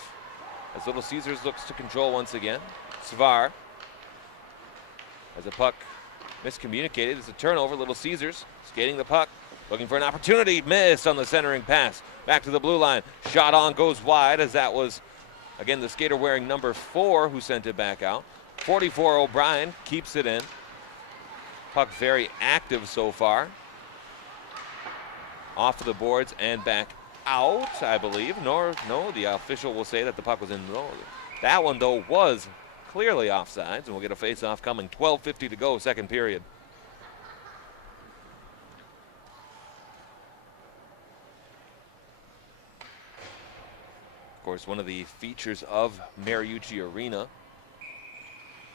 as Little Caesars looks to control once again. Svar. As the puck miscommunicated, it's a turnover. Little Caesars skating the puck, looking for an opportunity. Missed on the centering pass. Back to the blue line. Shot on, goes wide, as that was, again, the skater wearing number 4 who sent it back out. 44 O'Brien keeps it in. Puck very active so far. Off of the boards and back out, I believe. No, the official will say that the puck was in. No, that one, though, was clearly offsides, and we'll get a face-off coming. 12:50 to go, second period. Of course, one of the features of Mariucci Arena,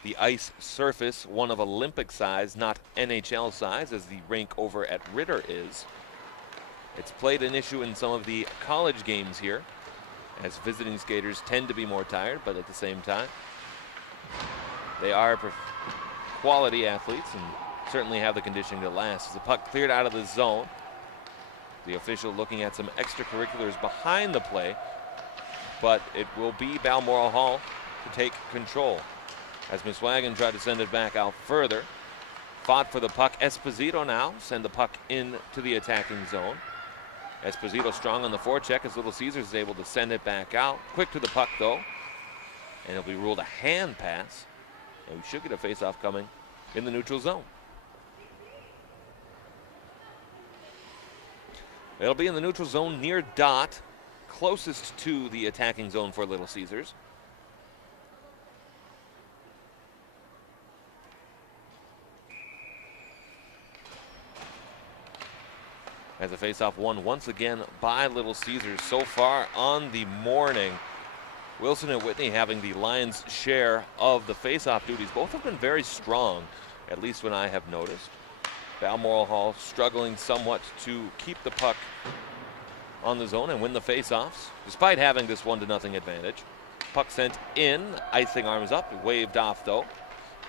the ice surface, one of Olympic size, not NHL size, as the rink over at Ritter is. It's played an issue in some of the college games here, as visiting skaters tend to be more tired, but at the same time, they are quality athletes and certainly have the conditioning to last. As the puck cleared out of the zone, the official looking at some extracurriculars behind the play, but it will be Balmoral Hall to take control. As Miss Wagon tried to send it back out further, fought for the puck. Esposito now send the puck into the attacking zone. Esposito strong on the forecheck as Little Caesars is able to send it back out. Quick to the puck, though, and it'll be ruled a hand pass, and we should get a face-off coming in the neutral zone. It'll be in the neutral zone near dot, closest to the attacking zone for Little Caesars. As a face-off won once again by Little Caesars so far on the morning. Wilson and Whitney having the lion's share of the face-off duties. Both have been very strong, at least when I have noticed. Balmoral Hall struggling somewhat to keep the puck on the zone and win the face-offs, despite having this 1-0 advantage. Puck sent in, icing arms up, waved off though,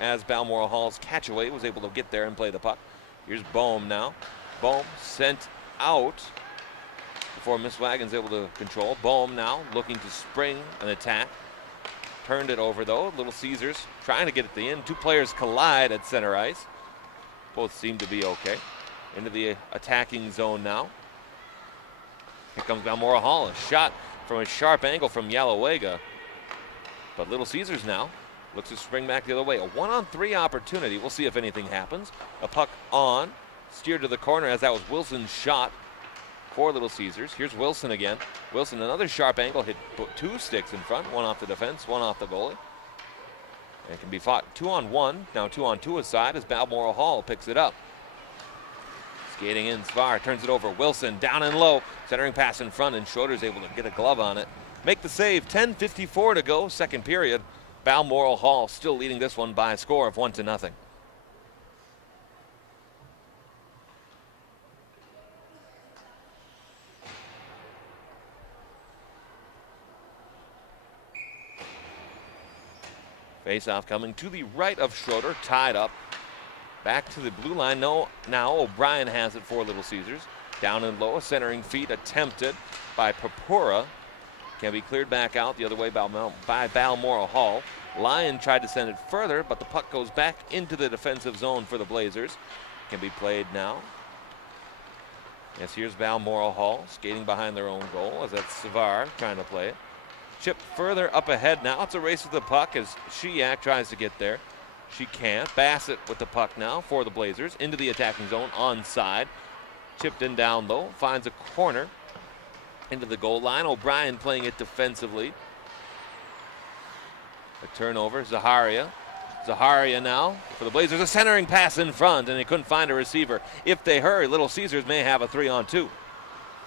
as Balmoral Hall's catchaway was able to get there and play the puck. Here's Bohm now. Bohm sent out before Miss Wagon's able to control. Bohm now looking to spring an attack. Turned it over though. Little Caesars trying to get it in. Two players collide at center ice. Both seem to be okay. Into the attacking zone now. Here comes Balmoral Hall. A shot from a sharp angle from Yalowega. But Little Caesars now looks to spring back the other way. A 1-on-3 opportunity. We'll see if anything happens. A puck on. Steered to the corner as that was Wilson's shot for Little Caesars. Here's Wilson again. Wilson, another sharp angle, hit 2 sticks in front. One off the defense, one off the goalie. And can be fought 2-on-1. Now 2-on-2 aside as Balmoral Hall picks it up. Skating in, Svar turns it over. Wilson down and low. Centering pass in front, and Schroeder's able to get a glove on it. Make the save. 10:54 to go, second period. Balmoral Hall still leading this one by a score of 1-0. Face-off coming to the right of Schroeder, tied up. Back to the blue line. No, now O'Brien has it for Little Caesars. Down and low, a centering feed attempted by Papura. Can be cleared back out the other way by Balmoral Hall. Lyon tried to send it further, but the puck goes back into the defensive zone for the Blazers. Can be played now. Yes, here's Balmoral Hall skating behind their own goal as that's Savar trying to play it. Chip further up ahead now. It's a race with the puck as Shiak tries to get there. She can't. Bassett with the puck now for the Blazers into the attacking zone onside. Chipped in down low. Finds a corner into the goal line. O'Brien playing it defensively. A turnover. Zaharia. Zaharia now for the Blazers. A centering pass in front, and they couldn't find a receiver. If they hurry, Little Caesars may have a 3-on-2.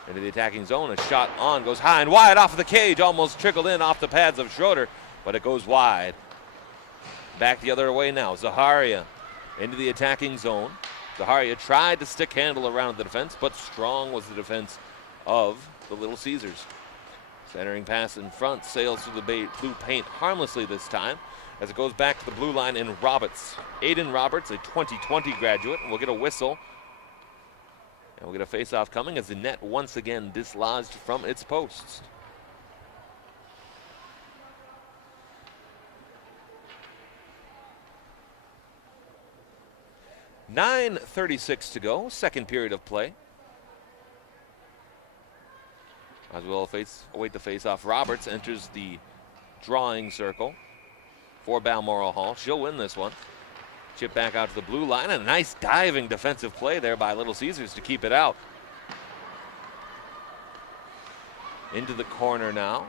Into the attacking zone. A shot on. Goes high and wide off of the cage. Almost trickled in off the pads of Schroeder, but it goes wide. Back the other way now. Zaharia into the attacking zone. Zaharia tried to stick handle around the defense, but strong was the defense of the Little Caesars. Centering pass in front, sails through the blue paint harmlessly this time as it goes back to the blue line in Roberts. Aiden Roberts, a 2020 graduate, will get a whistle. And we'll get a face-off coming as the net once again dislodged from its posts. .36 to go, second period of play. As we'll await the face-off. Roberts enters the drawing circle for Balmoral Hall. She'll win this one. Chip back out to the blue line, and a nice diving defensive play there by Little Caesars to keep it out. Into the corner now.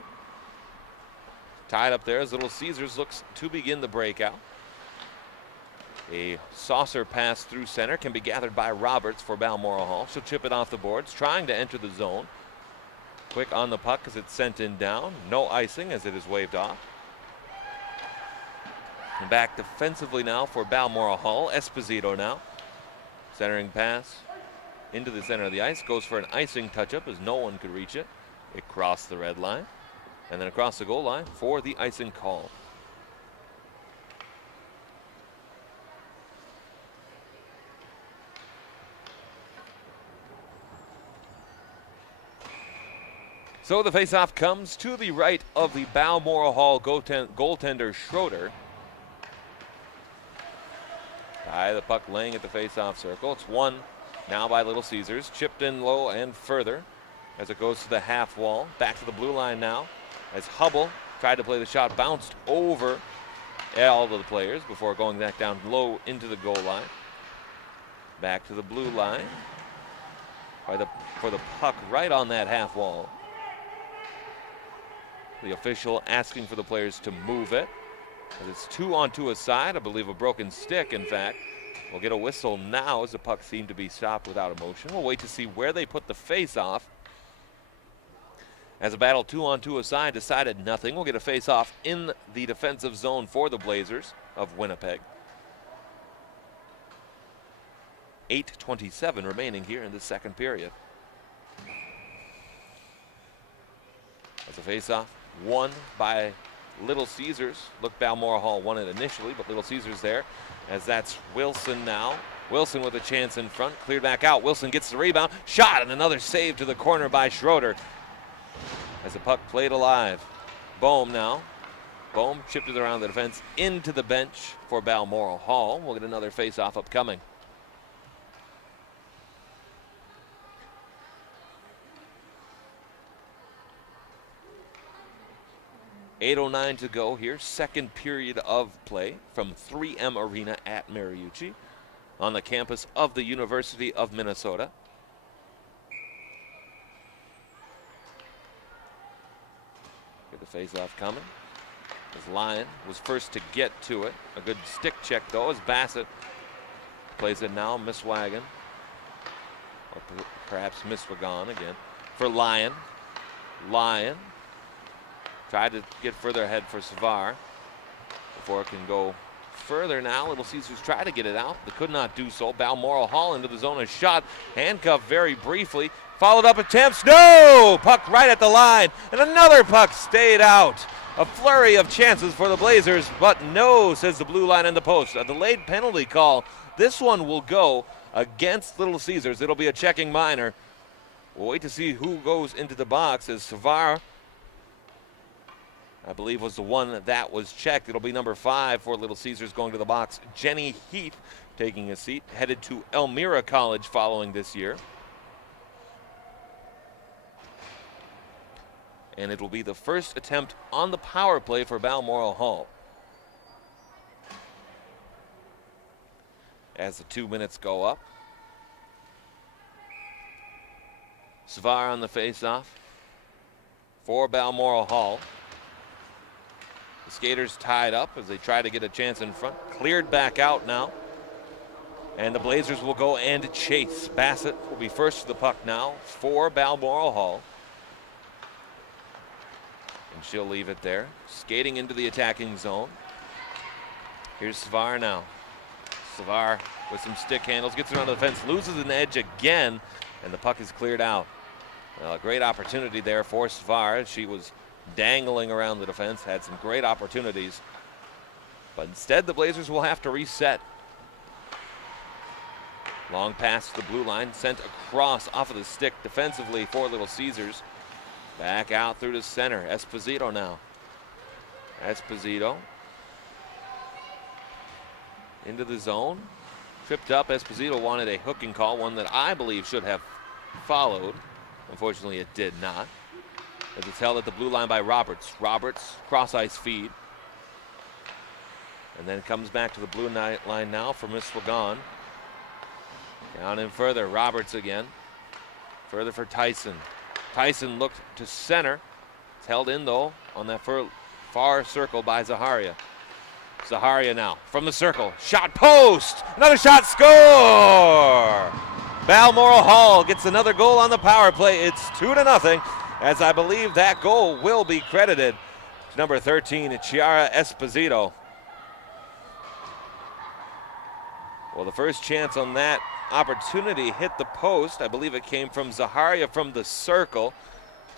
Tied up there as Little Caesars looks to begin the breakout. A saucer pass through center can be gathered by Roberts for Balmoral Hall. She'll chip it off the boards, trying to enter the zone. Quick on the puck as it's sent in down. No icing as it is waved off. And back defensively now for Balmoral Hall. Esposito now. Centering pass into the center of the ice. Goes for an icing touch-up as no one could reach it. It crossed the red line. And then across the goal line for the icing call. So the faceoff comes to the right of the Balmoral Hall goaltender Schroeder. By the puck laying at the faceoff circle. It's won now by Little Caesars. Chipped in low and further as it goes to the half wall. Back to the blue line now as Hubble tried to play the shot. Bounced over all of the players before going back down low into the goal line. Back to the blue line for the puck right on that half wall. The official asking for the players to move it. As it's 2-on-2 aside, I believe a broken stick, in fact. We'll get a whistle now as the puck seemed to be stopped without emotion. We'll wait to see where they put the face-off. As a battle 2-on-2 aside decided nothing, we'll get a face-off in the defensive zone for the Blazers of Winnipeg. 8:27 remaining here in the second period. It's a face-off won by Little Caesars. Look, Balmoral Hall won it initially, but Little Caesars there, as that's Wilson now. Wilson with a chance in front, cleared back out. Wilson gets the rebound, shot, and another save to the corner by Schroeder as the puck played alive. Bohm now. Bohm chipped it around the defense into the bench for Balmoral Hall. We'll get another face-off upcoming. .809 to go here, second period of play from 3M Arena at Mariucci on the campus of the University of Minnesota. Get the face-off coming. As Lyon was first to get to it. A good stick check though as Bassett plays it now, Miswagon. Or perhaps Miswagon again for Lyon. Lyon tried to get further ahead for Savar before it can go further now. Little Caesars tried to get it out, but could not do so. Balmoral Hall into the zone, a shot, handcuffed very briefly. Followed up attempts, no! Puck right at the line, and another puck stayed out. A flurry of chances for the Blazers, but no, says the blue line in the post. A delayed penalty call. This one will go against Little Caesars. It'll be a checking minor. We'll wait to see who goes into the box as Savar, I believe, was the one that was checked. It'll be number 5 for Little Caesars going to the box. Jenny Heath taking a seat, headed to Elmira College following this year. And it will be the first attempt on the power play for Balmoral Hall. As the 2 minutes go up. Savar on the face-off for Balmoral Hall. The skaters tied up as they try to get a chance in front. Cleared back out now. And the Blazers will go and chase. Bassett will be first to the puck now for Balmoral Hall. And she'll leave it there. Skating into the attacking zone. Here's Savar now. Savar with some stick handles, gets around the fence, loses an edge again, and the puck is cleared out. Well, a great opportunity there for Savar. She was dangling around the defense, had some great opportunities. But instead, the Blazers will have to reset. Long pass to the blue line, sent across off of the stick defensively for Little Caesars. Back out through the center. Esposito now. Esposito into the zone. Tripped up. Esposito wanted a hooking call, one that I believe should have followed. Unfortunately, it did not. As it's held at the blue line by Roberts. Roberts, cross-ice feed. And then comes back to the blue line now for Miss Wagon. Down in further. Roberts again. Further for Tyson. Tyson looked to center. It's held in, though, on that far circle by Zaharia. Zaharia now from the circle. Shot post. Another shot, score! Balmoral Hall gets another goal on the power play. It's 2-0, as I believe that goal will be credited to number 13, Chiara Esposito. Well, the first chance on that opportunity hit the post. I believe it came from Zaharia from the circle.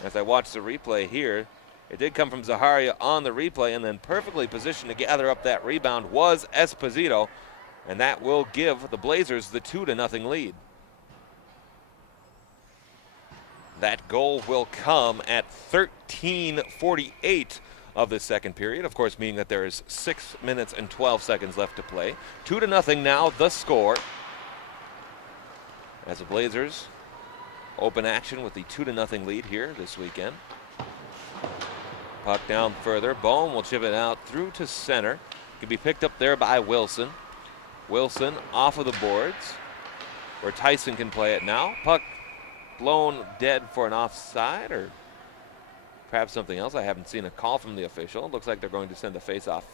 As I watch the replay here, it did come from Zaharia on the replay, and then perfectly positioned to gather up that rebound was Esposito, and that will give the Blazers the 2-0 lead. That goal will come at 13:48 of the second period, of course, meaning that there is 6 minutes and 12 seconds left to play. 2-0 now, the score. As the Blazers open action with the 2-0 lead here this weekend. Puck down further. Bohm will chip it out through to center. Can be picked up there by Wilson. Wilson off of the boards, where Tyson can play it now. Puck blown dead for an offside, or perhaps something else. I haven't seen a call from the official. It looks like they're going to send the face-off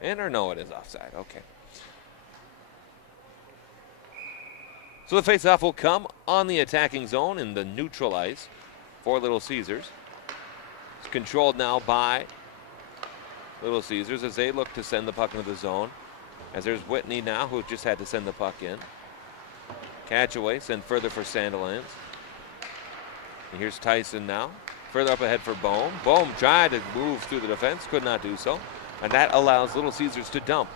in, or no, it is offside. Okay. So the face-off will come on the attacking zone in the neutral ice for Little Caesars. It's controlled now by Little Caesars as they look to send the puck into the zone. As there's Whitney now, who just had to send the puck in. Catch away, send further for Sandilands. And here's Tyson now. Further up ahead for Bohm. Bohm tried to move through the defense, could not do so. And that allows Little Caesars to dump.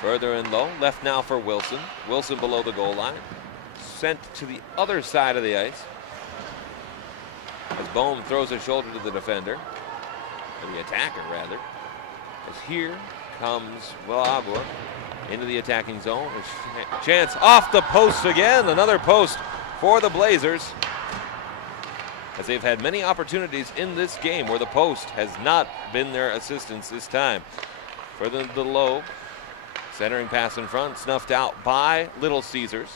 Further in low, left now for Wilson. Wilson below the goal line. Sent to the other side of the ice. As Bohm throws a shoulder to the defender. Or the attacker, rather. As here comes Willabur into the attacking zone. A chance off the post again. Another post for the Blazers. As they've had many opportunities in this game where the post has not been their assistance this time. Further to the low. Centering pass in front, snuffed out by Little Caesars.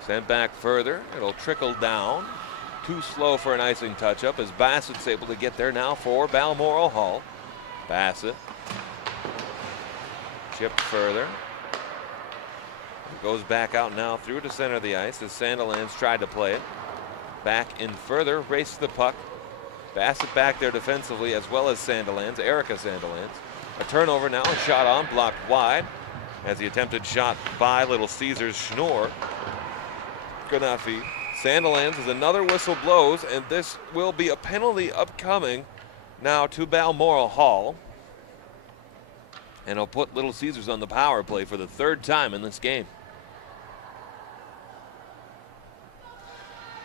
Sent back further. It'll trickle down. Too slow for an icing touch-up as Bassett's able to get there now for Balmoral Hall. Bassett. Chipped further. Goes back out now through to center of the ice as Sandilands tried to play it. Back in further, raced the puck. Bassett back there defensively as well as Sandilands, Erica Sandilands. A turnover now, a shot on, blocked wide as the attempted shot by Little Caesars Schnorr could not feed. Sandilands as another whistle blows, and this will be a penalty upcoming now to Balmoral Hall. And it'll put Little Caesars on the power play for the third time in this game.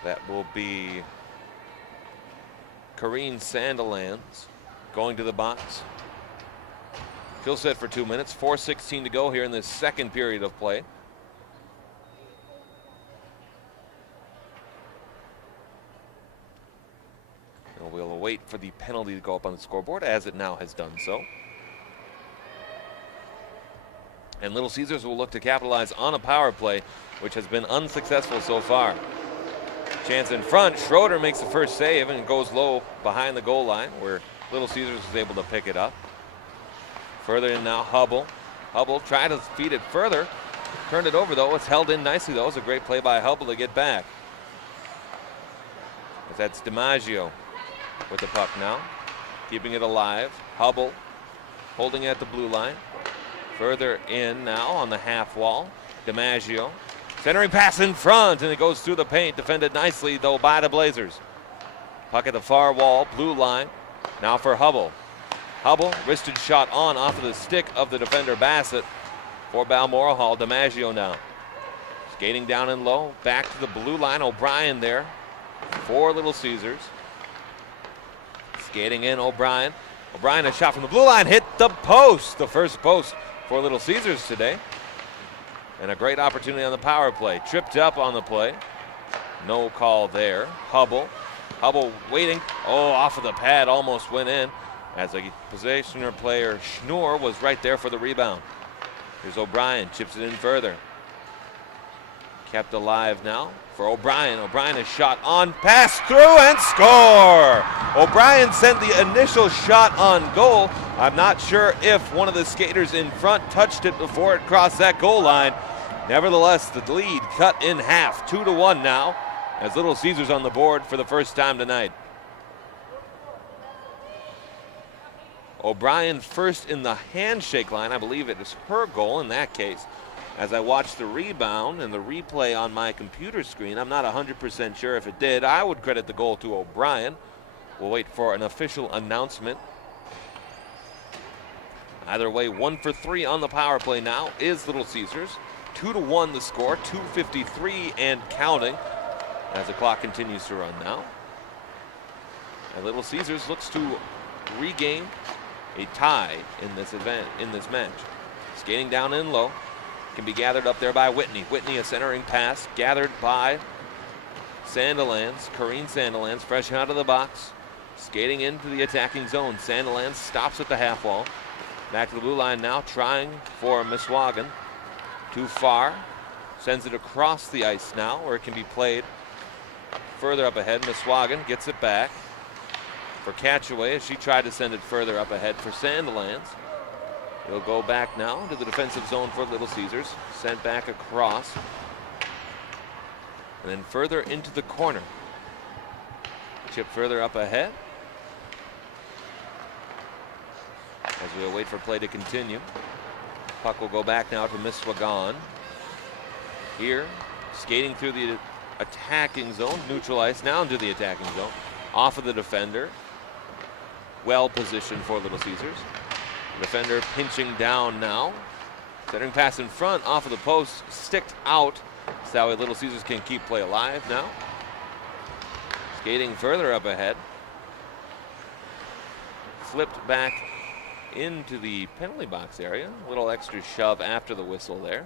That will be Corrine Sandilands going to the box. She'll sit for 2 minutes, 4:16 to go here in this second period of play. And we'll wait for the penalty to go up on the scoreboard, as it now has done so. And Little Caesars will look to capitalize on a power play, which has been unsuccessful so far. Chance in front. Schroeder makes the first save and goes low behind the goal line where Little Caesars was able to pick it up. Further in now, Hubble. Hubble tried to feed it further. Turned it over though. It's held in nicely though. It's a great play by Hubble to get back. As that's DiMaggio with the puck now. Keeping it alive. Hubble holding it at the blue line. Further in now on the half wall. DiMaggio. Centering pass in front, and it goes through the paint. Defended nicely, though, by the Blazers. Puck at the far wall, blue line. Now for Hubble. Hubble, wristed shot on off of the stick of the defender Bassett for Balmoral Hall. DiMaggio now. Skating down in low, back to the blue line. O'Brien there for Little Caesars. Skating in, O'Brien. O'Brien, a shot from the blue line, hit the post. The first post for Little Caesars today. And a great opportunity on the power play. Tripped up on the play. No call there. Hubble. Hubble waiting. Oh, off of the pad, almost went in. As a possessioner player, Schnorr was right there for the rebound. Here's O'Brien, chips it in further. Kept alive now for O'Brien. O'Brien is shot on, pass through and score! O'Brien sent the initial shot on goal. I'm not sure if one of the skaters in front touched it before it crossed that goal line. Nevertheless, the lead cut in half, 2-1 now, as Little Caesars on the board for the first time tonight. O'Brien first in the handshake line. I believe it is her goal in that case. As I watch the rebound and the replay on my computer screen, I'm not 100% sure if it did. I would credit the goal to O'Brien. We'll wait for an official announcement. Either way, 1 for 3 on the power play now is Little Caesars. 2-1 the score, 2:53 and counting as the clock continues to run now. And Little Caesars looks to regain a tie in this event, in this match. Skating down in low, can be gathered up there by Whitney. Whitney, a centering pass, gathered by Sandilands, Corrine Sandilands, fresh out of the box, skating into the attacking zone. Sandilands stops at the half wall. Back to the blue line now, trying for Miswagan. Too far, sends it across the ice now, where it can be played further up ahead. Miswagan gets it back for Catchaway as she tried to send it further up ahead for Sandilands. He'll go back now to the defensive zone for Little Caesars. Sent back across. And then further into the corner. Chip further up ahead. As we'll wait for play to continue. Puck will go back now to Miswagan. Here Skating through the attacking zone, neutral ice, now into the attacking zone. Off of the defender. Well positioned for Little Caesars. Defender pinching down now. Centering pass in front, off of the post, sticked out. So that way Little Caesars can keep play alive now. Skating further up ahead. Flipped back into the penalty box area. A little extra shove after the whistle there.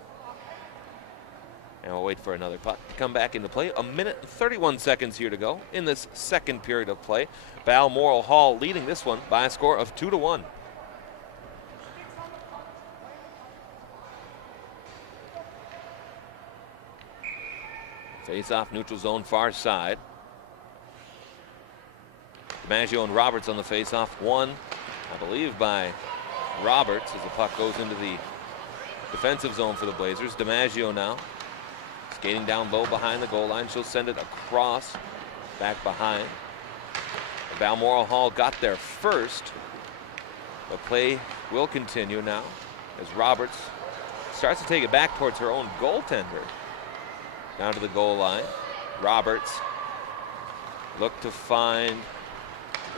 And we'll wait for another puck to come back into play. 1 minute and 31 seconds here to go in this second period of play. Balmoral Hall leading this one by a score of 2-1. Face off neutral zone far side. DiMaggio and Roberts on the face off. One, I believe, by Roberts as the puck goes into the defensive zone for the Blazers. DiMaggio now skating down low behind the goal line. She'll send it across, back behind. Balmoral Hall got there first. The play will continue now as Roberts starts to take it back towards her own goaltender. Down to the goal line. Roberts looked to find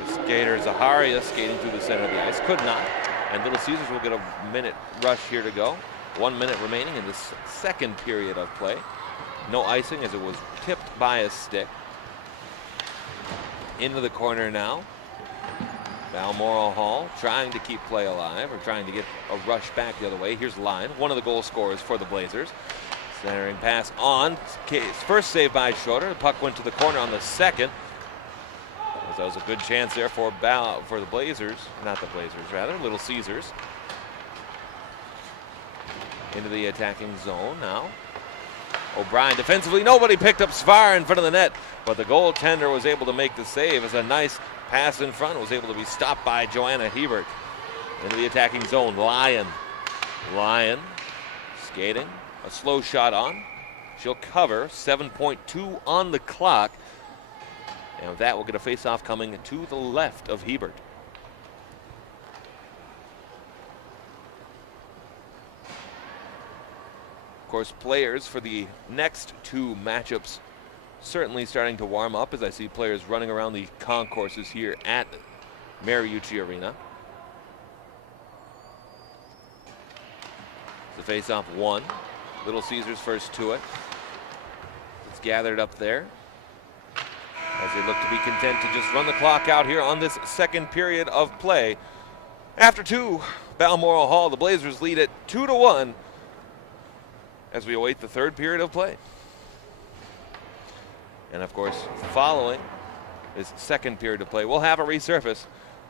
the skater Zaharia skating through the center of the ice. Could not. And Little Caesars will get a minute rush here to go. 1 minute remaining in this second period of play. No icing as it was tipped by a stick. Into the corner now. Balmoral Hall trying to keep play alive or trying to get a rush back the other way. Here's Lyon, one of the goal scorers for the Blazers. Centering pass on. First save by Schroeder. The puck went to the corner on the second. That was a good chance there for the Blazers. Not the Blazers, rather. Little Caesars. Into the attacking zone now. O'Brien defensively. Nobody picked up Svar in front of the net. But the goaltender was able to make the save as a nice pass in front. Was able to be stopped by Joanna Hebert. Into the attacking zone. Lyon skating. A slow shot on. She'll cover. 7.2 on the clock. And with that, we'll get a face-off coming to the left of Hebert. Of course, players for the next two matchups certainly starting to warm up as I see players running around the concourses here at Mariucci Arena. The face-off one. Little Caesars first to it. It's gathered up there as they look to be content to just run the clock out here on this second period of play. After two, Balmoral Hall, the Blazers lead it 2-1 as we await the third period of play. And of course, following this second period of play, we'll have a resurface.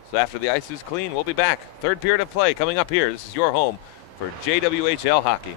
So after the ice is clean, we'll be back. Third period of play coming up here. This is your home for JWHL hockey.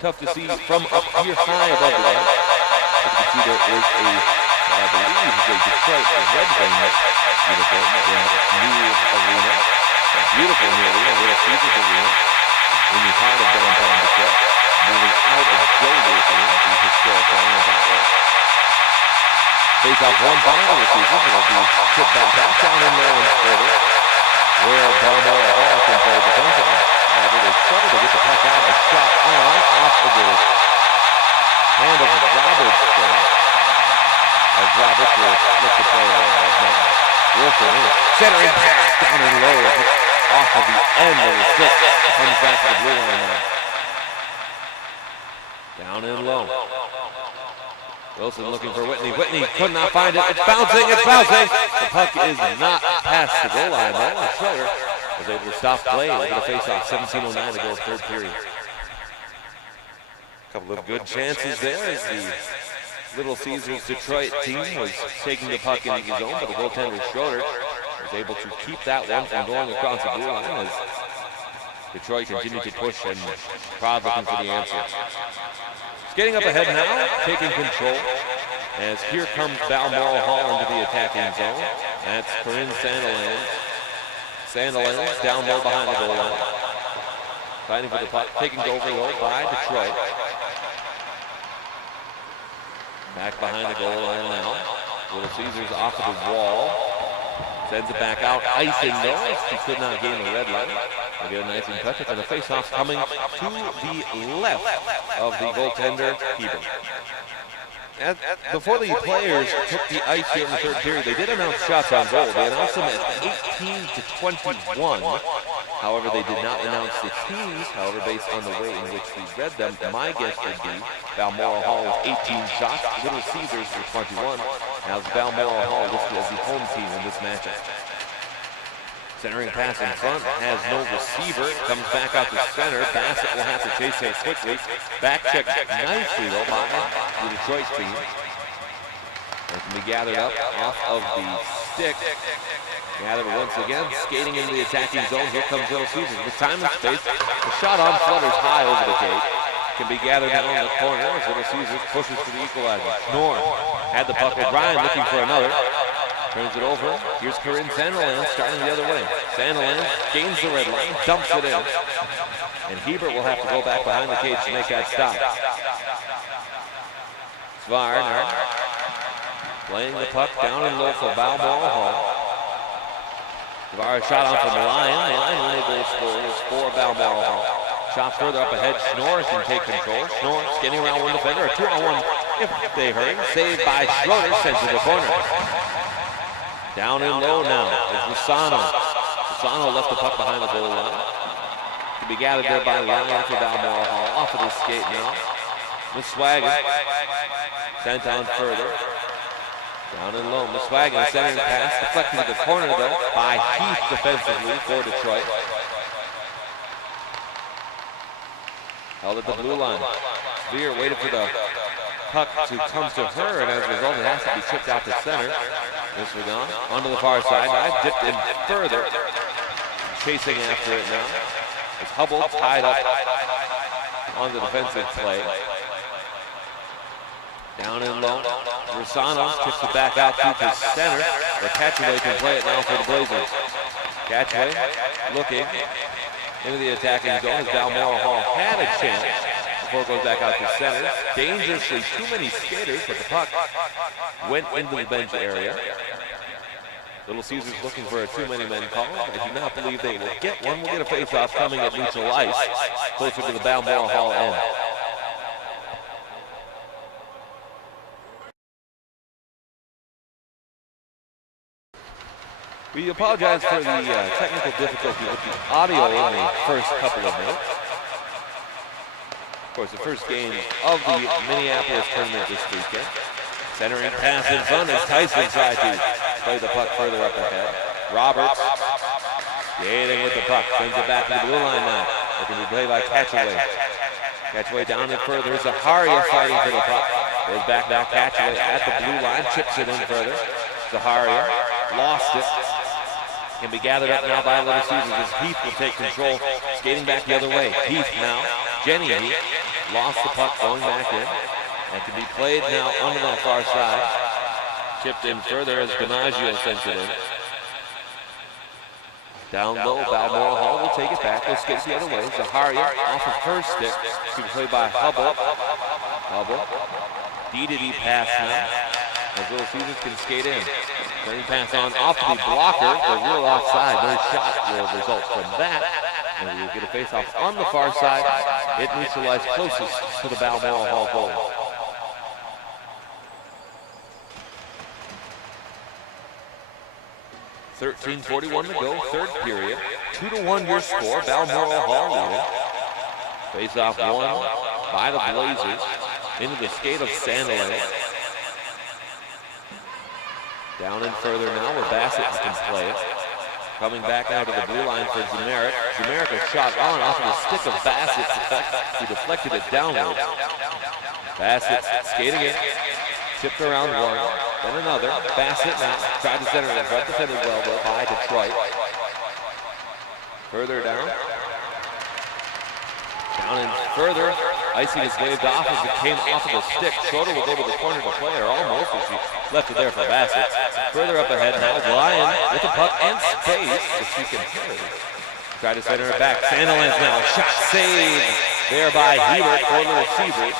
tough to see from up here high above the edge. As you can see, there is a, what I believe is a Detroit Red Wings uniform in the new arena. A beautiful new arena, Little Caesars Arena, in the heart of downtown Detroit. Moving out of JWHL, the historic line of that way. Face off one by the Caesars. It'll be tipped back out down in low and further, where Balmoral Hall can play defensively. However, they struggle to get the puck out. A shot on off of the hand of Roberts there. As Roberts will flip the play away. Wilson in it. Centering pass down and low. Off of the end of the stick. Comes back to the blue line now. Down and low. Wilson looking for Whitney. Whitney could not find it. It's bouncing. It's bouncing. The puck is not past the goal line there. And Schroeder was able to stop play over the faceoff. 17:09 to go, third period. A couple of good chances there as the Little Caesars Detroit team was taking the puck into the zone, but the goaltender Schroeder was able to keep that one from going across the blue line as Detroit continued to push and Prague looking for the answer. Skating up ahead now, taking control, as here comes Balmoral Hall into the attacking zone. That's Corinne Sandilands. Sandilands down low behind the goal line. Fighting for the puck, taken over though by Detroit. Back behind the goal line now. Little Caesars off of the wall. Sends it back out, icing though. He could not gain the red line. They get a nice touch, and the face-off coming to the left of the goaltender, Hebert. Before the players took the ice here in the third period, they did announce shots on goal. They announced them at 18-21. However, they did not announce the teams. However, based on the way in which we read them, my guess would be Balmoral Hall with 18 shots, Little Caesars with 21. Now it's Balmoral Hall listed as the home team in this matchup. Centering pass in front, has no receiver, comes back out to center. Bassett will have to chase it quickly. Back check nicely though by the Detroit team. It can be gathered up off of the stick. Gathered once again, skating into the attacking zone. Here comes Little Caesars with time and space. The shot on flutters high over the gate. Can be gathered down in the corner as Little Caesars pushes to the equalizer. Schnorr had the puck. O'Brien looking for another. Turns it over. Here's Corinne Sandilands starting the other way. Sandilands gains the red line, dumps it in. And Hebert will have to go back behind the cage to make that stop. Svarner playing the puck down and low for Balmoral Hall. Svarner shot off from the line. Unable to score. It's for Balmoral Hall. Shot further up ahead. Schnorr can take control. Schnorr getting around one defender. A 2-on-1 if they hurry. Saved by Schroeder, sent to the corner. Down and low now is Rossano. Rossano left the puck behind the goal line. To be gathered there by Ryan for Balmoral Hall. Off of the skate now. Miswagon sent on further. Down and low. Miswagon centering pass. Deflected to the corner though by Heath defensively for Detroit. Held at the blue line. Spear waited for the puck to come to her, and as a result, it has to be chipped out to center. Disregard onto the far side. I've dipped in further. Chasing after it now. It's Hubble tied up on the defensive play. Down and low. Rossano kicks it back out to center. But Catchaway can play it now for the Blazers. Catchaway looking into the attacking zone as Balmoral Hall had a chance before it goes back out to center. Dangerously too many skaters, but the puck went into the bench area. Little Caesars looking for a too-many-men call. I do not believe they will get one. We'll get a face-off coming at neutral ice, closer to the Balmoral Hall end. We apologize for the technical difficulty with the audio in the first couple of minutes. Of course, the first game of the Minneapolis tournament this weekend. Centering pass in front as Tyson tried to play the puck further up ahead. Roberts skating with the puck, sends it back to the blue line now. It can be played by Catchaway. Catchaway down and further. Zaharia fighting for the puck. Goes back now. Catchaway at the blue line, chips it in further. Zaharia lost it. Can be gathered up now by Little Caesars as Heath will take control. Skating back the other way. Heath now. Jenny Heath lost the puck going back in. And can be played now onto the far side. Chipped in further as DiMaggio sends it in. Down low, Balmoral Hall will take it back. They'll skate the other way. Zaharia off of her stick. She was played by Hubble. D-to-D pass now. As Little Caesars can skate in. Playing pass on off the blocker. The real offside. No shot will result from that. And we will get a face-off on the far side. It neutralized closest to the Balmoral Hall goal. 13:41 to go, third period. 2-1 your score. Balmoral Hall leading. Face-off won by the Blazers into the skate of Sandalay. Down and further now where Bassett can play it. Coming back now to the blue line for Zemeric. Zemeric a shot on off of the stick of Bassett. He deflected it downwards. Bassett skating it. Tipped around one. Then another. Bassett now tried to center it in front. Defended well though by Detroit. Further down. Down and further. Icing is waved off as it came off of the stick. Schroeder will go to the corner to play, or almost, as she left it there for Bassett. Further up ahead now. Ryan with the puck and space if she can play. Try to center it back. Sandilands now. Shot saved there by Hebert for the receivers.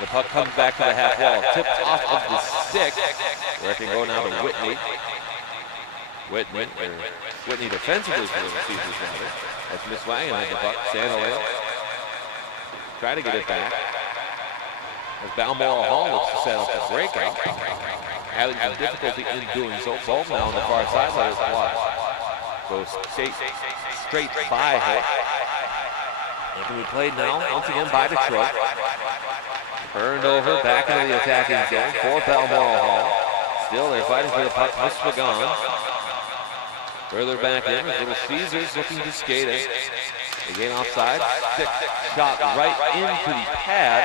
The puck comes back to the half wall, tipped off of the stick, where it can go now to Whitney. Whitney defensively for the receivers rather. That's Miss Wagon at the puck. Sandalay try to get it back. As Balmoral Hall looks to set up a breakout, having some difficulty in doing so. Both now on the far side, let it watch. Goes straight by her. It can be played now once again by Detroit. Earned over, back into the attacking zone for Balmoral Hall. Still, they're fighting for the puck. Must be gone. Further back in, Little Caesars looking to skate it. Again offside. Stick shot right into the pad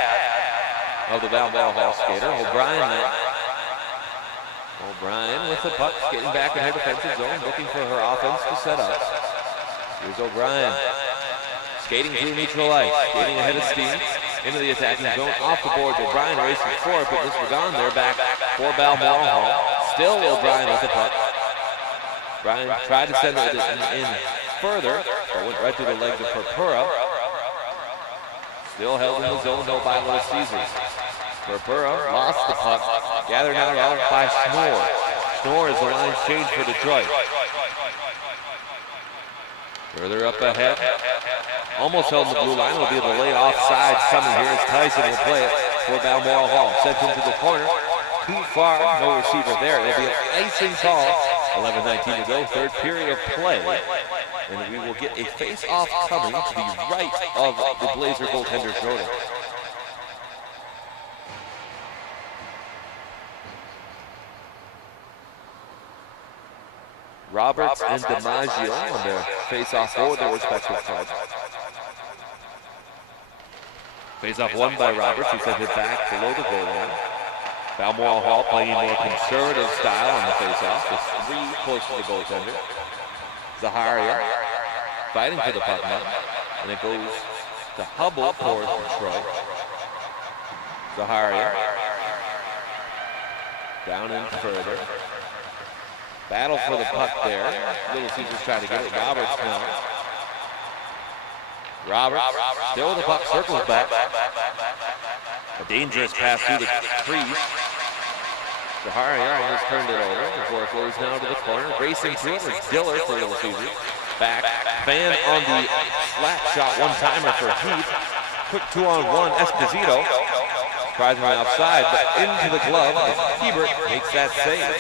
of the Balmoral Hall skater. O'Brien now. O'Brien with the puck, skating back in her defensive zone, looking for her offense to set up. Here's O'Brien. Skating through neutral ice, skating ahead of steam. Into the attacking zone, off the boards. O'Brien racing for it, but this was on there. Back for Balmoral Hall. Still O'Brien with the puck. Bryan tried to send it in further, but went right through the legs of Purpura. Still held in the zone though by Little Caesars. Purpura lost the puck. Gathered out by Schnorr. Schnorr is the line change for Detroit. Further up ahead. Almost held in the blue line. Will be a delayed offside coming here as Tyson will play it for Balmoral Hall. Sent into the corner. Too far. No receiver there. It'll be an icing call. 11:19 to go. Third period of play. And we will get a face-off coming to the right of the Blazer goaltender Schroeder. Roberts and DiMaggio on their face-off for their respective clubs. Face-off won by Roberts, who sent it back below the goal line. Balmoral Hall playing more conservative style on the face-off, with three close to the goaltender. Zaharia fighting for the puck now, and it goes to Hubble for Detroit. Zaharia down and further. Battle for the puck there. Little Caesars trying to get it. Roberts now. Roberts still with the puck, circles back. A dangerous pass through the crease. Zaharia almost turned it over before it goes now to the corner. Racing through it was Diller for Little Caesars. Back. Fan on the flat shot, one-timer for Heath. Quick 2-on-1, Esposito. Surprisingly offside, but into the glove as Hebert makes that save.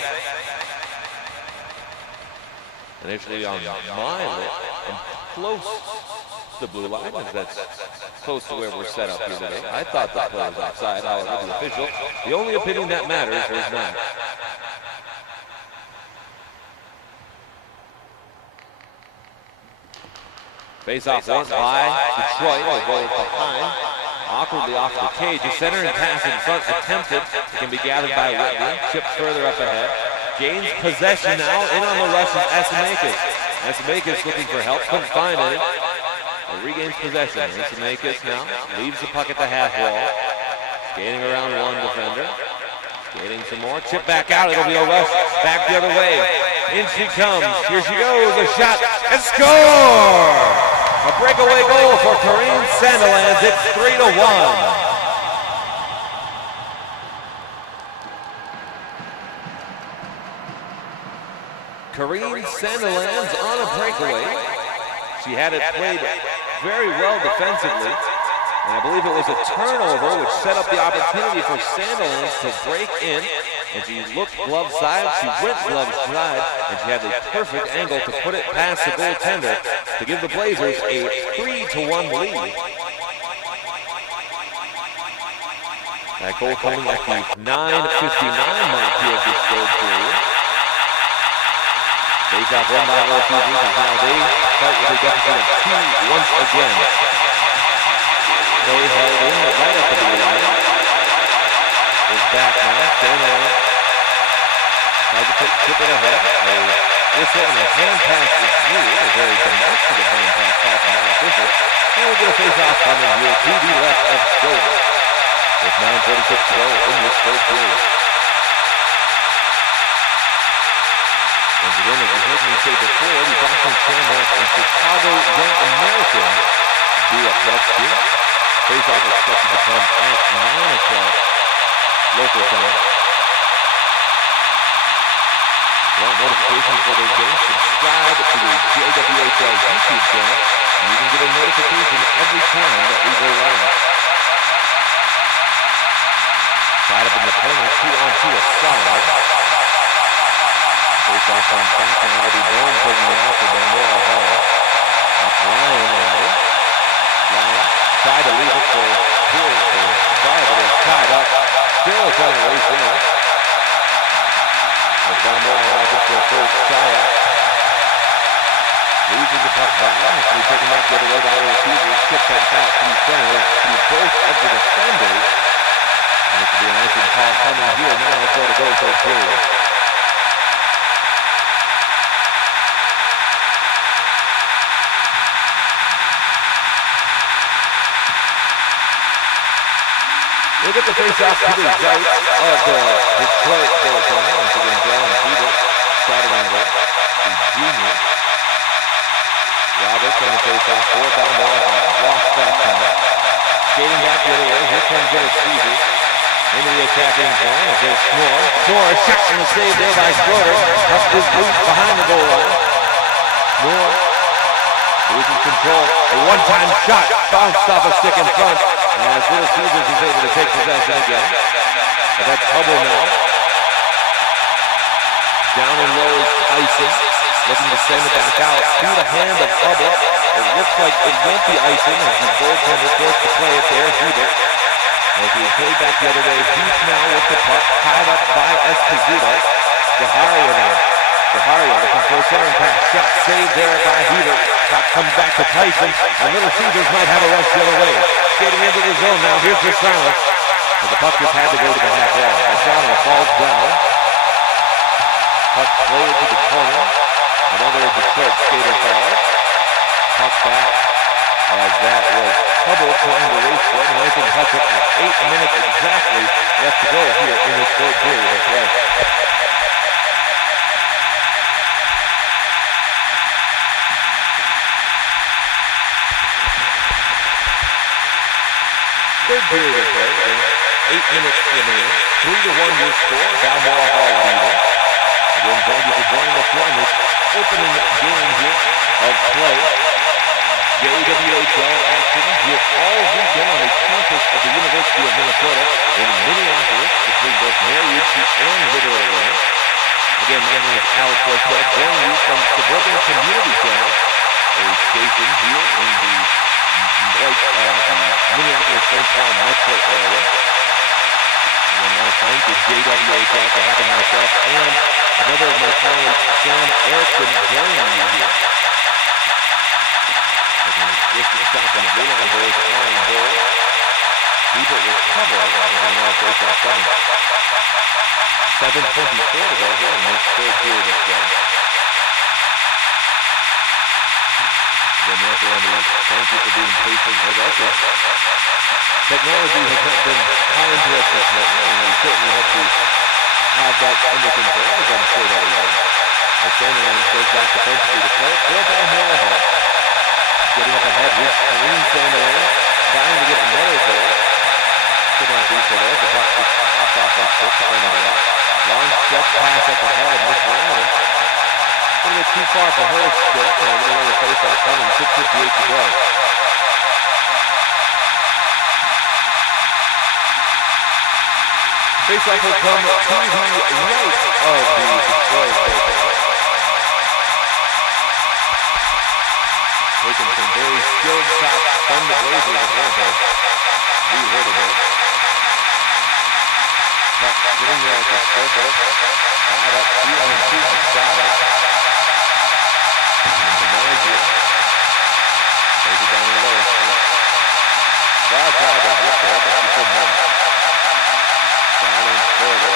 Initially on mile and close to the blue line, as that's close to where we're set up here today. I thought the play was offside, however, the official, the only opinion that matters is not. Face-off won by Detroit. Will go behind, awkwardly off the cage. A center and pass in front attempted. It can be gathered by Whitney. Chipped further up ahead. Gains possession now. In on the rush is Asimakis. Asimakis looking for help. Couldn't find any. regains possession. Caears now leaves the puck at the half wall. Skating around one defender. Skating some more. Chip back out. It'll be a rush back the other way. In she comes. Here she goes. A shot and score! A breakaway goal for Caears Sandilands. It's 3-1. Caears Sandilands on a breakaway. She had it played very well defensively. And I believe it was a turnover which set up the opportunity for Sandilands to break in. And she looked glove side, she went glove side, and she had the perfect angle to put it past the goaltender to give the Blazers a 3-1 lead. That goal coming at the 9:59 mark here of this third period. Face off won by Little Caesars, and now they fight with a deficit of 2 once again. Play held in right at the blue line. Is back now, Sandilands. Tries to chip it ahead. A whistle and a hand pass is ruled. A very demonstrative hand pass called from that official. And we'll get a face-off coming here to the left of Caears. With 9:46 to go in this third period. And again, as you heard me say before, the Boston Shamrocks and Chicago Young Americans do up next here. Face-off is expected to come at 9 o'clock local time. Want notifications for those games? Subscribe to the JWHL YouTube channel, and you can get a notification every time that we go live. Tied up in the corner, 2-on-2 aside. Face-off comes back, and it'll be Bone taking it out for Balmoral Hall. That's Ryan now. Ryan tried to leave it for Caears for Fire, but it's tied up. Still trying to race in. As Balmoral has it for first shot. Loses the puck back. Actually taking that the other way by the receivers. Chip back out to center to both of the defenders. And it could be an icing call coming here. Now it's going to go third period. We'll get the face-off to the right of the Detroit goaltender. Once again, Jalen Beaver, shattering goal. The junior. Roberts on the face-off for Balmoral. Lost that time. Skating back the other way. Here comes Little Caesars. Into the attacking zone. As there's Schnorr. Schnorr, shot and a save there by Schroeder. Up his boots behind the goal line. Schnorr loses control. A one-time shot. Bounced off a stick in front. As Little Caesars is able to take possession again. But that's Hubble now. Down in low is Tyson. Looking to send it back out to the hand of Hubble. It looks like it won't be icing as the goaltender forced to play it there. Hubert. As he played back the other way, he's now with the puck. Tied up by Esposito. Zaharia now. Zaharia looking for a center pass. Shot saved there by Hubert. Puck comes back to Tyson. And Little Caesars might have a rush the other way. Skating into the zone now. Here's Rosales. But the puck just had to go to the half wall. Rosales falls down. Puck played to the corner. Another Detroit skater falls. Puck back. As that was Hubble trying to race for it. And I can touch it at 8 minutes exactly left to go here in this third period of play. Third period of play, 8 minutes remaining. 3-1 your score. Balmoral Hall leading. Again, thank you for joining us on this opening game here of play. JWHL action here all weekend on the campus of the University of Minnesota in Minneapolis between both Mariucci and Literary Arena. Again, my name is Alex Westbrook, joining you from Suburban Community Channel, a station here in the Minneapolis St. Paul metro area. And I want to thank the JWHL for having myself and another of my colleagues, Sam Erickson, joining you here. Just to stop on the blue line goes on goal. People will cover it. And now face-off coming. 7:24 to go here in this third period of play. Then nothing on these. Thank you for being patient with us. Technology has not been kind to us this morning, and we certainly hope to have that under control, as I'm sure that we will. The Sandline goes back defensively to play for Balmoral. Getting up ahead with Kareem Sandline, trying to get another goal. Could not do so there. The puck just popped off her stick to bring it up. Long stretch pass up ahead. Miss Brown. A little bit too far for her stick. And we're going to run the face-off coming. 6:58 to go. Face-off will come to the right of the Detroit goaltender. Taking some very skilled shots from the Blazers of Winnipeg. We heard of it. Puck sitting there at the circle. Tied up 2-on-2 beside. And Mariucci takes it down low. Wild tried to whip there, but she couldn't hit. Down in further.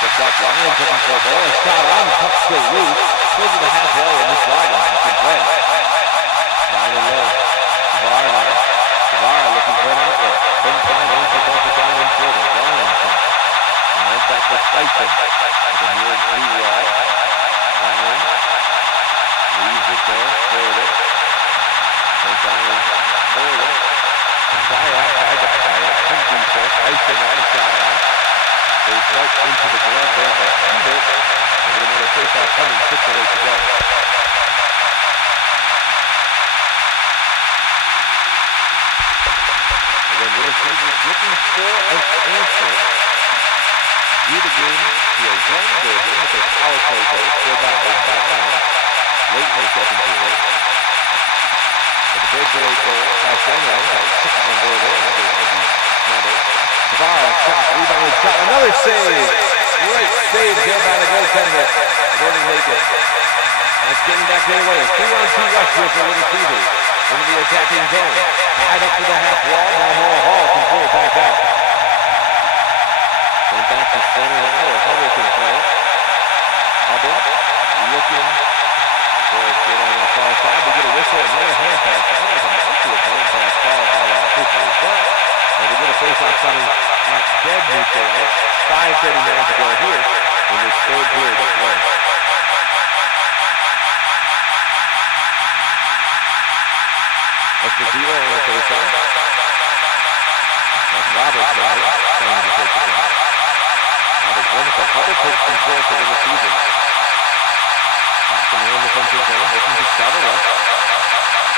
Picked up Ryan, looking for a goal. A shot on, the puck still loose. Goes to the half wall in this line. Good play. Down and low. Savara looking for an outlet. Couldn't find one, picked up it down in further. Ryan lines back to Tyson. With a near blue wall. Ryan leaves it there further. Sent down in further. Tried to fire it. Couldn't do so. Tyson on a shot on. Goes right into the glove there by Hubert. And with another face-off coming. 6:08 to go. Little Caesars looking for an answer. Drew the game to a one-goal game with a power play goal scored by O'Brien late in the second period. But the breakaway goal by Sandline got a 6-1 goal there. Savara shot, rebounded shot, another save. Great save there by the goaltender. Going to make it. That's getting back the other way. A 3-on-2 rush here for Little Caesars. Into the attacking zone. Tied up to the half wall. Balmoral Hall can pull it back out. Went back to center now where Hubbard can play it. Hubbard looking for a kid on the far side to get a whistle. Another hand pass. That was a multi of hand pass called by the officials as well. And we get a face-off coming at dead neutral ice. 5:39 to go here in this third period of play. Esposito on the face-off. That's Roberts now, trying to take the shot. Roberts wonderful. Hubbard takes control for Little Caesars. Back in the defensive zone, looking to shut it up.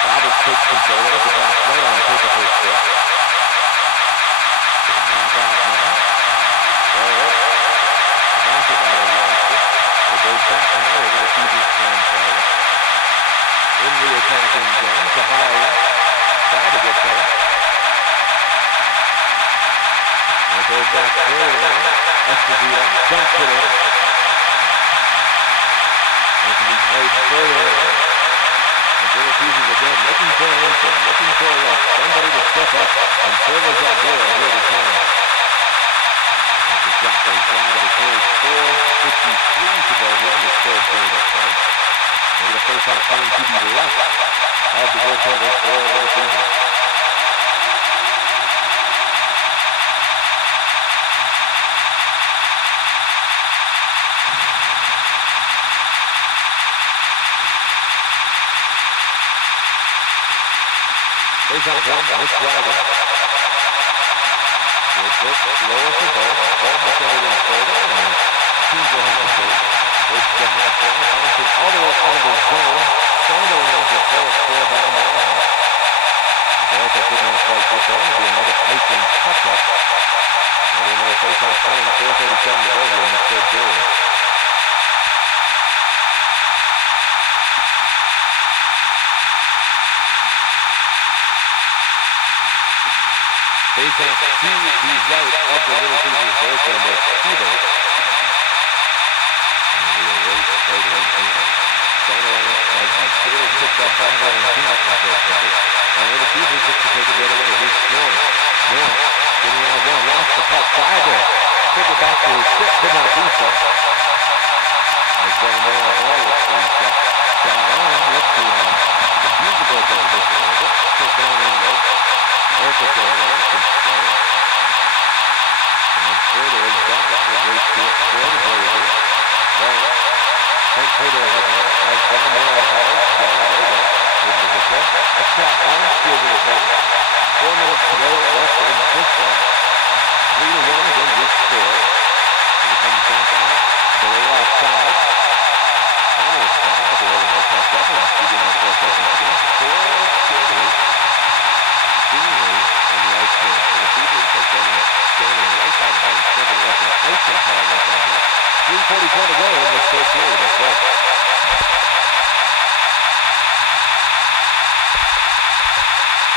Roberts takes control. There's a block right on the tip of his stick. Back out now. There. Bassett rather lost it. It goes back now where Little Caesars can play. In the attacking zone, Zahara tried to get there. And it goes back further now. Esposito jumps it in. And it can be played further now. And Little Caesars again looking for an answer, looking for a look. Somebody to step up and serve as that hero here this morning. As the shot goes down to the third. 4:53 to go here in this third period of play. Maybe the first off coming to the left of the goaltender for Little Caesars. Face off one, Miss Dragon. Good look, lower for Ball. Ball will send it in further, and teams will have to take. There's the half wall, bouncing all the way out of the zone. Sandline to pull it for Balmoral. Delta could not quite get there. It'll be another icing touch-up. And then another face-off coming, 4:37 to go here in the third period. Face-off to the right of the Little Caesars goaltender, Hubert. As the Caears picked up Balmoral and Phoenix in first place. And Little Caesars looks to take it the other way. Here's North. Getting out of one, lost the puck, tried to pick it back to his stick, could not do so. As Balmoral looks to his check. Shot on, looks to the musical A shot on, field goal attempt. 4 minutes to go left in this one. 3-1 again, this score. So it comes back out. Delay offside. Almost foul, but they're able to catch up and begin their 4 seconds again. 4 Caears. Seemingly on the ice for the Beavers. They're standing right side of them. Serving left an icing call right down here. 3:44 to go in this third period. Let's go.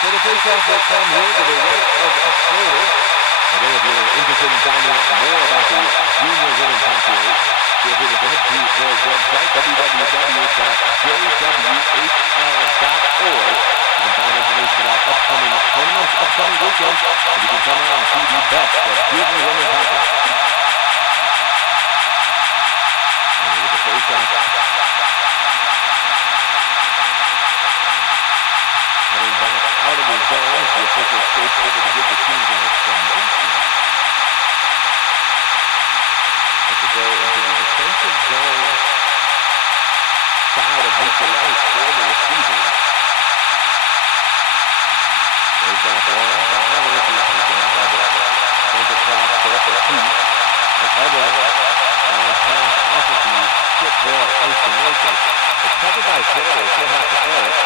So the face-off will come here to the right of Schroeder. Again, if you're interested in finding out more about the junior women's hockey league, feel free to head to their website, www.jwhl.org. You can find information about upcoming tournaments, upcoming weekends, and you can come out and see the best of junior women's hockey. And with the face-off coming back out of the zone as the official skates over to give the teams an extra motion. As they go into the defensive zone side of neutral ice for the receivers. There's back one. Mariucci is again. Center cross there for Keith. As Hubbard down pass off of the skip there at ice to make it. It's covered by Schroeder. She'll have to play it.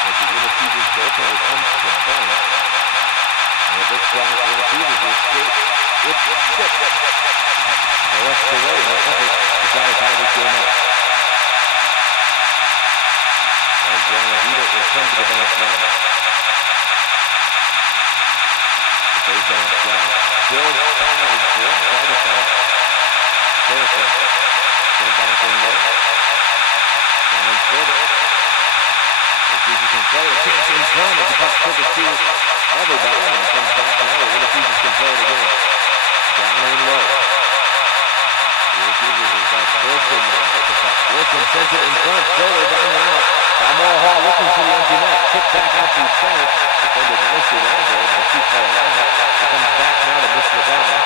As the Receivers goaltender comes to the bench. And it looks like the Receivers will skate with 6. The rest of the way in an effort to try to tie this game up. As Brian Vita will come to the bench now. The face-off shot. Still fired for right at that surface. Then back in low. Down further. Receivers can play. A chance in front as the puck trickles to everybody and comes back now. The Receivers can play it again. Down in low. The Receivers have got Wilson now with the puck. Wilson sends it in front. Schroeder down and out. Balmoral Hall looking for the empty net. Kicked back out to center. Defended nicely there. They're able to keep that alive. It comes back now to miss the ball.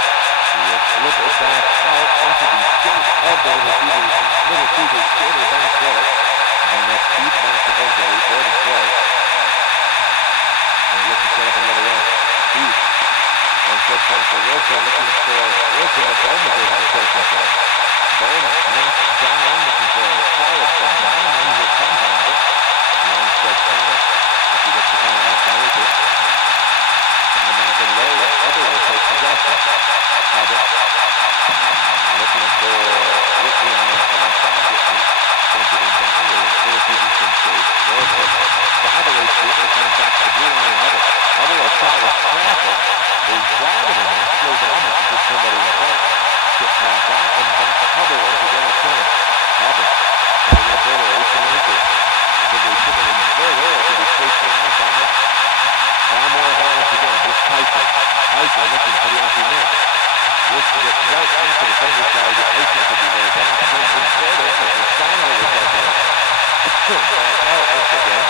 He will flip it back out off of the skate of the Receivers. Little Caesar skater back there. And that's deep back defensively for the play. And look to set up another run. Deep. And so far for Wilson, looking for Wilson, but Bowman is able to take control. Bowman knocked down, looking for a solid from down, and he will come down it. Long stretch pass, if he gets the kind of last to make it. Down back in low, Hubbard will take possession. Hubbard looking for Whitney on that side. Whitney sends it in down, the Receivers can chase. Wilson, sideways shoot, it comes back to the blue line. Hubbard, a shot with traffic. They drive it in there, slows down to get somebody in front. Gets back out and back to Hubbard once again at center. Hubbard, getting up there to 8 to 8. They put it in the third area to be pushed down by Balmoral Hall once again. This Tyson. Tyson looking for the empty net. This gets right after the defender's guy. The icing could be there. Down to Clemson Schroeder as the Steiner was out there. Back out once again.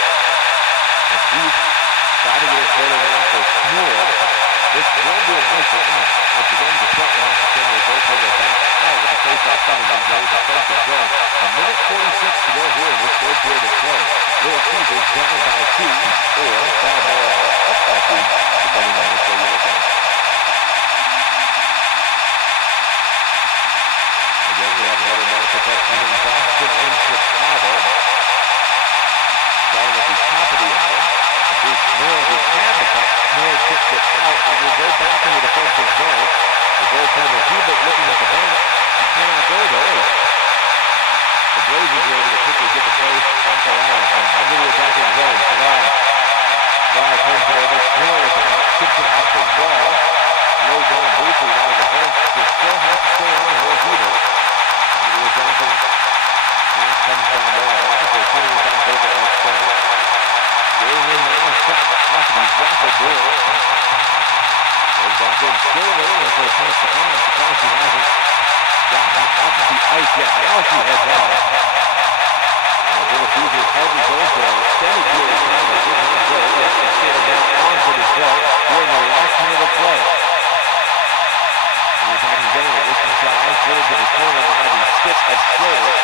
As Heath tried to get it further down for Snoor. This will be an icing out. Once again, the front line to send their goaltender back out with the face-off coming in the defensive zone. 1:46 to go here in this third period of play. Little Caesars down by 2 or Balmoral up by 2, depending on which way you look at it. Again, we have another market puck coming Boston and Chicago. Starting at the top of the hour. Here's Snoor who had the puck. Snoor kicks it out. It will go back into the defensive zone. The goaltender Hubert looking at the bench. He cannot go there. The Blazers are able to quickly get the play back around. Under the attacking zone. Fry turns it over. Snoor with the puck. Chips it off the wall. Slows down briefly out of the bench. They still have to stay on here. Hubert. Under the attacking. Back comes down more. They're putting it back over at center. Going in now, shot off of the raffle door. Goes back in, still waiting for a chance to come. I'm surprised he hasn't gotten off of the ice yet. Now she heads out. The Little Caesars hardly goes for an extended period of time. They did not go. Yes, they skated now on for the play during the last minute of play. The attacking zone, with the shot outfitted to the corner by the stick of Schroeder.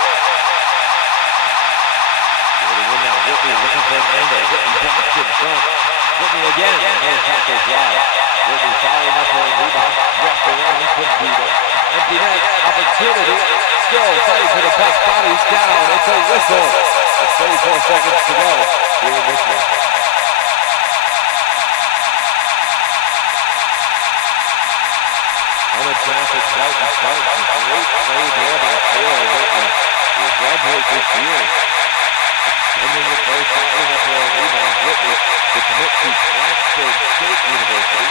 Whitney looking for an angle. Whitney blocks in front. Whitney again. And tackles wide. Whitney following up her rebound. Wrapped around. Couldn't do that. Empty net. Opportunity. Still fighting for the puck. Bodies down. It's a whistle. With 34 seconds to go here in this one. On the traffic, right in front. Great play there by Taylor Whitney. He will graduate this year. Ending the play, following up her rebound. Whitney to commit to Plattsburgh State University.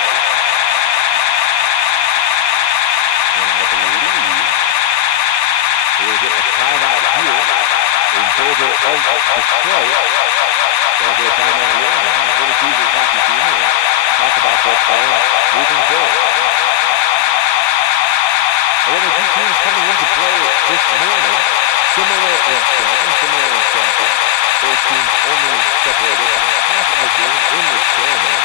And I believe we will get a timeout here in favor of Detroit. So we'll get a timeout here. And the Little Caesars hockey team will talk about their plan moving forward. Well, the two teams coming into play this morning, similar in scoring, similar in sample. Both teams only separated by half of a game in the scoring.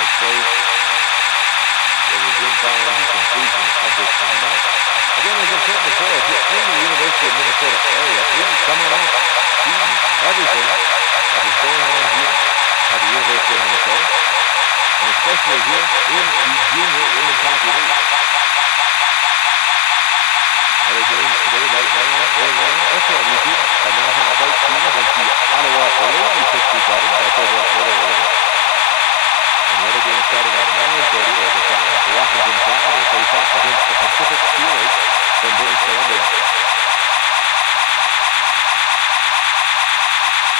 As play will resume following the conclusion of this timeout. Again, as I've said before, if you're in the University of Minnesota area, please come on out, see everything that is going on here at the University of Minnesota. And especially here in the Junior Women's Hockey League. Other games today, right now, also on YouTube. But now have White Team against the Ottawa Lady 67. That's over at Little League. And the other game starting at 9:30 as a time. The Washington Pride will face off against the Pacific Steelers from British Columbia.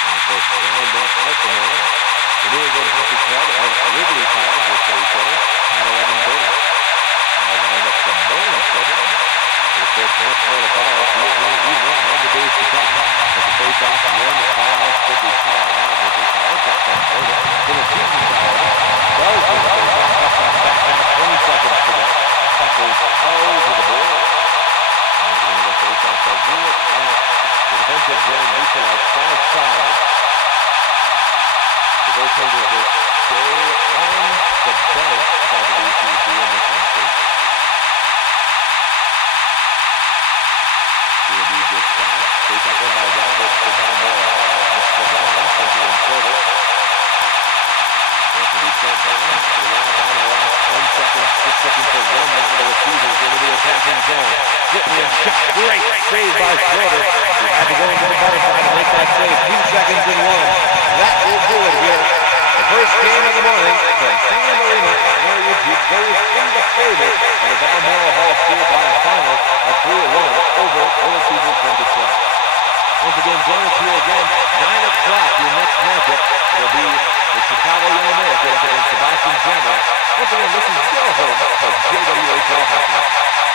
And of course, rounding out the morning. The New England Hockey Club and Liberty College will play each other at 11:30. I'll line up the morning schedule. And of course, much more to follow here in the evening and the days to come. As the face-off, 1-5 should be caught out with the college. That's on order for the season foul. Does win the face-off. Puck off back now, 20 seconds to go. Puck goes over the board. And we're going to face-off by Juliet at the defensive zone neutral outside side. The goaltender will stay on the bench, I believe he would be in this instance. He will be good shot. Face up one by Roberts to Balmoral. Missed the line, sent it in further. It can be sent down. The line down in the last 10 seconds. Just looking for one now. The receiver is into the attacking zone. Whitney a shot. Great save by Schroeder. He had to go into the butterfly to make that save. 2 seconds and one. That will do it here. The first game of the morning from 3M Arena at Mariucci goes in the favor of the Balmoral Hall School by a final of 3-1 over Little Caesars from Detroit. Once again, join us here again, 9 o'clock. Your next matchup will be the Chicago Young Americans against the Boston Jamrocks. Once again, this is your home of JWHL Hockey.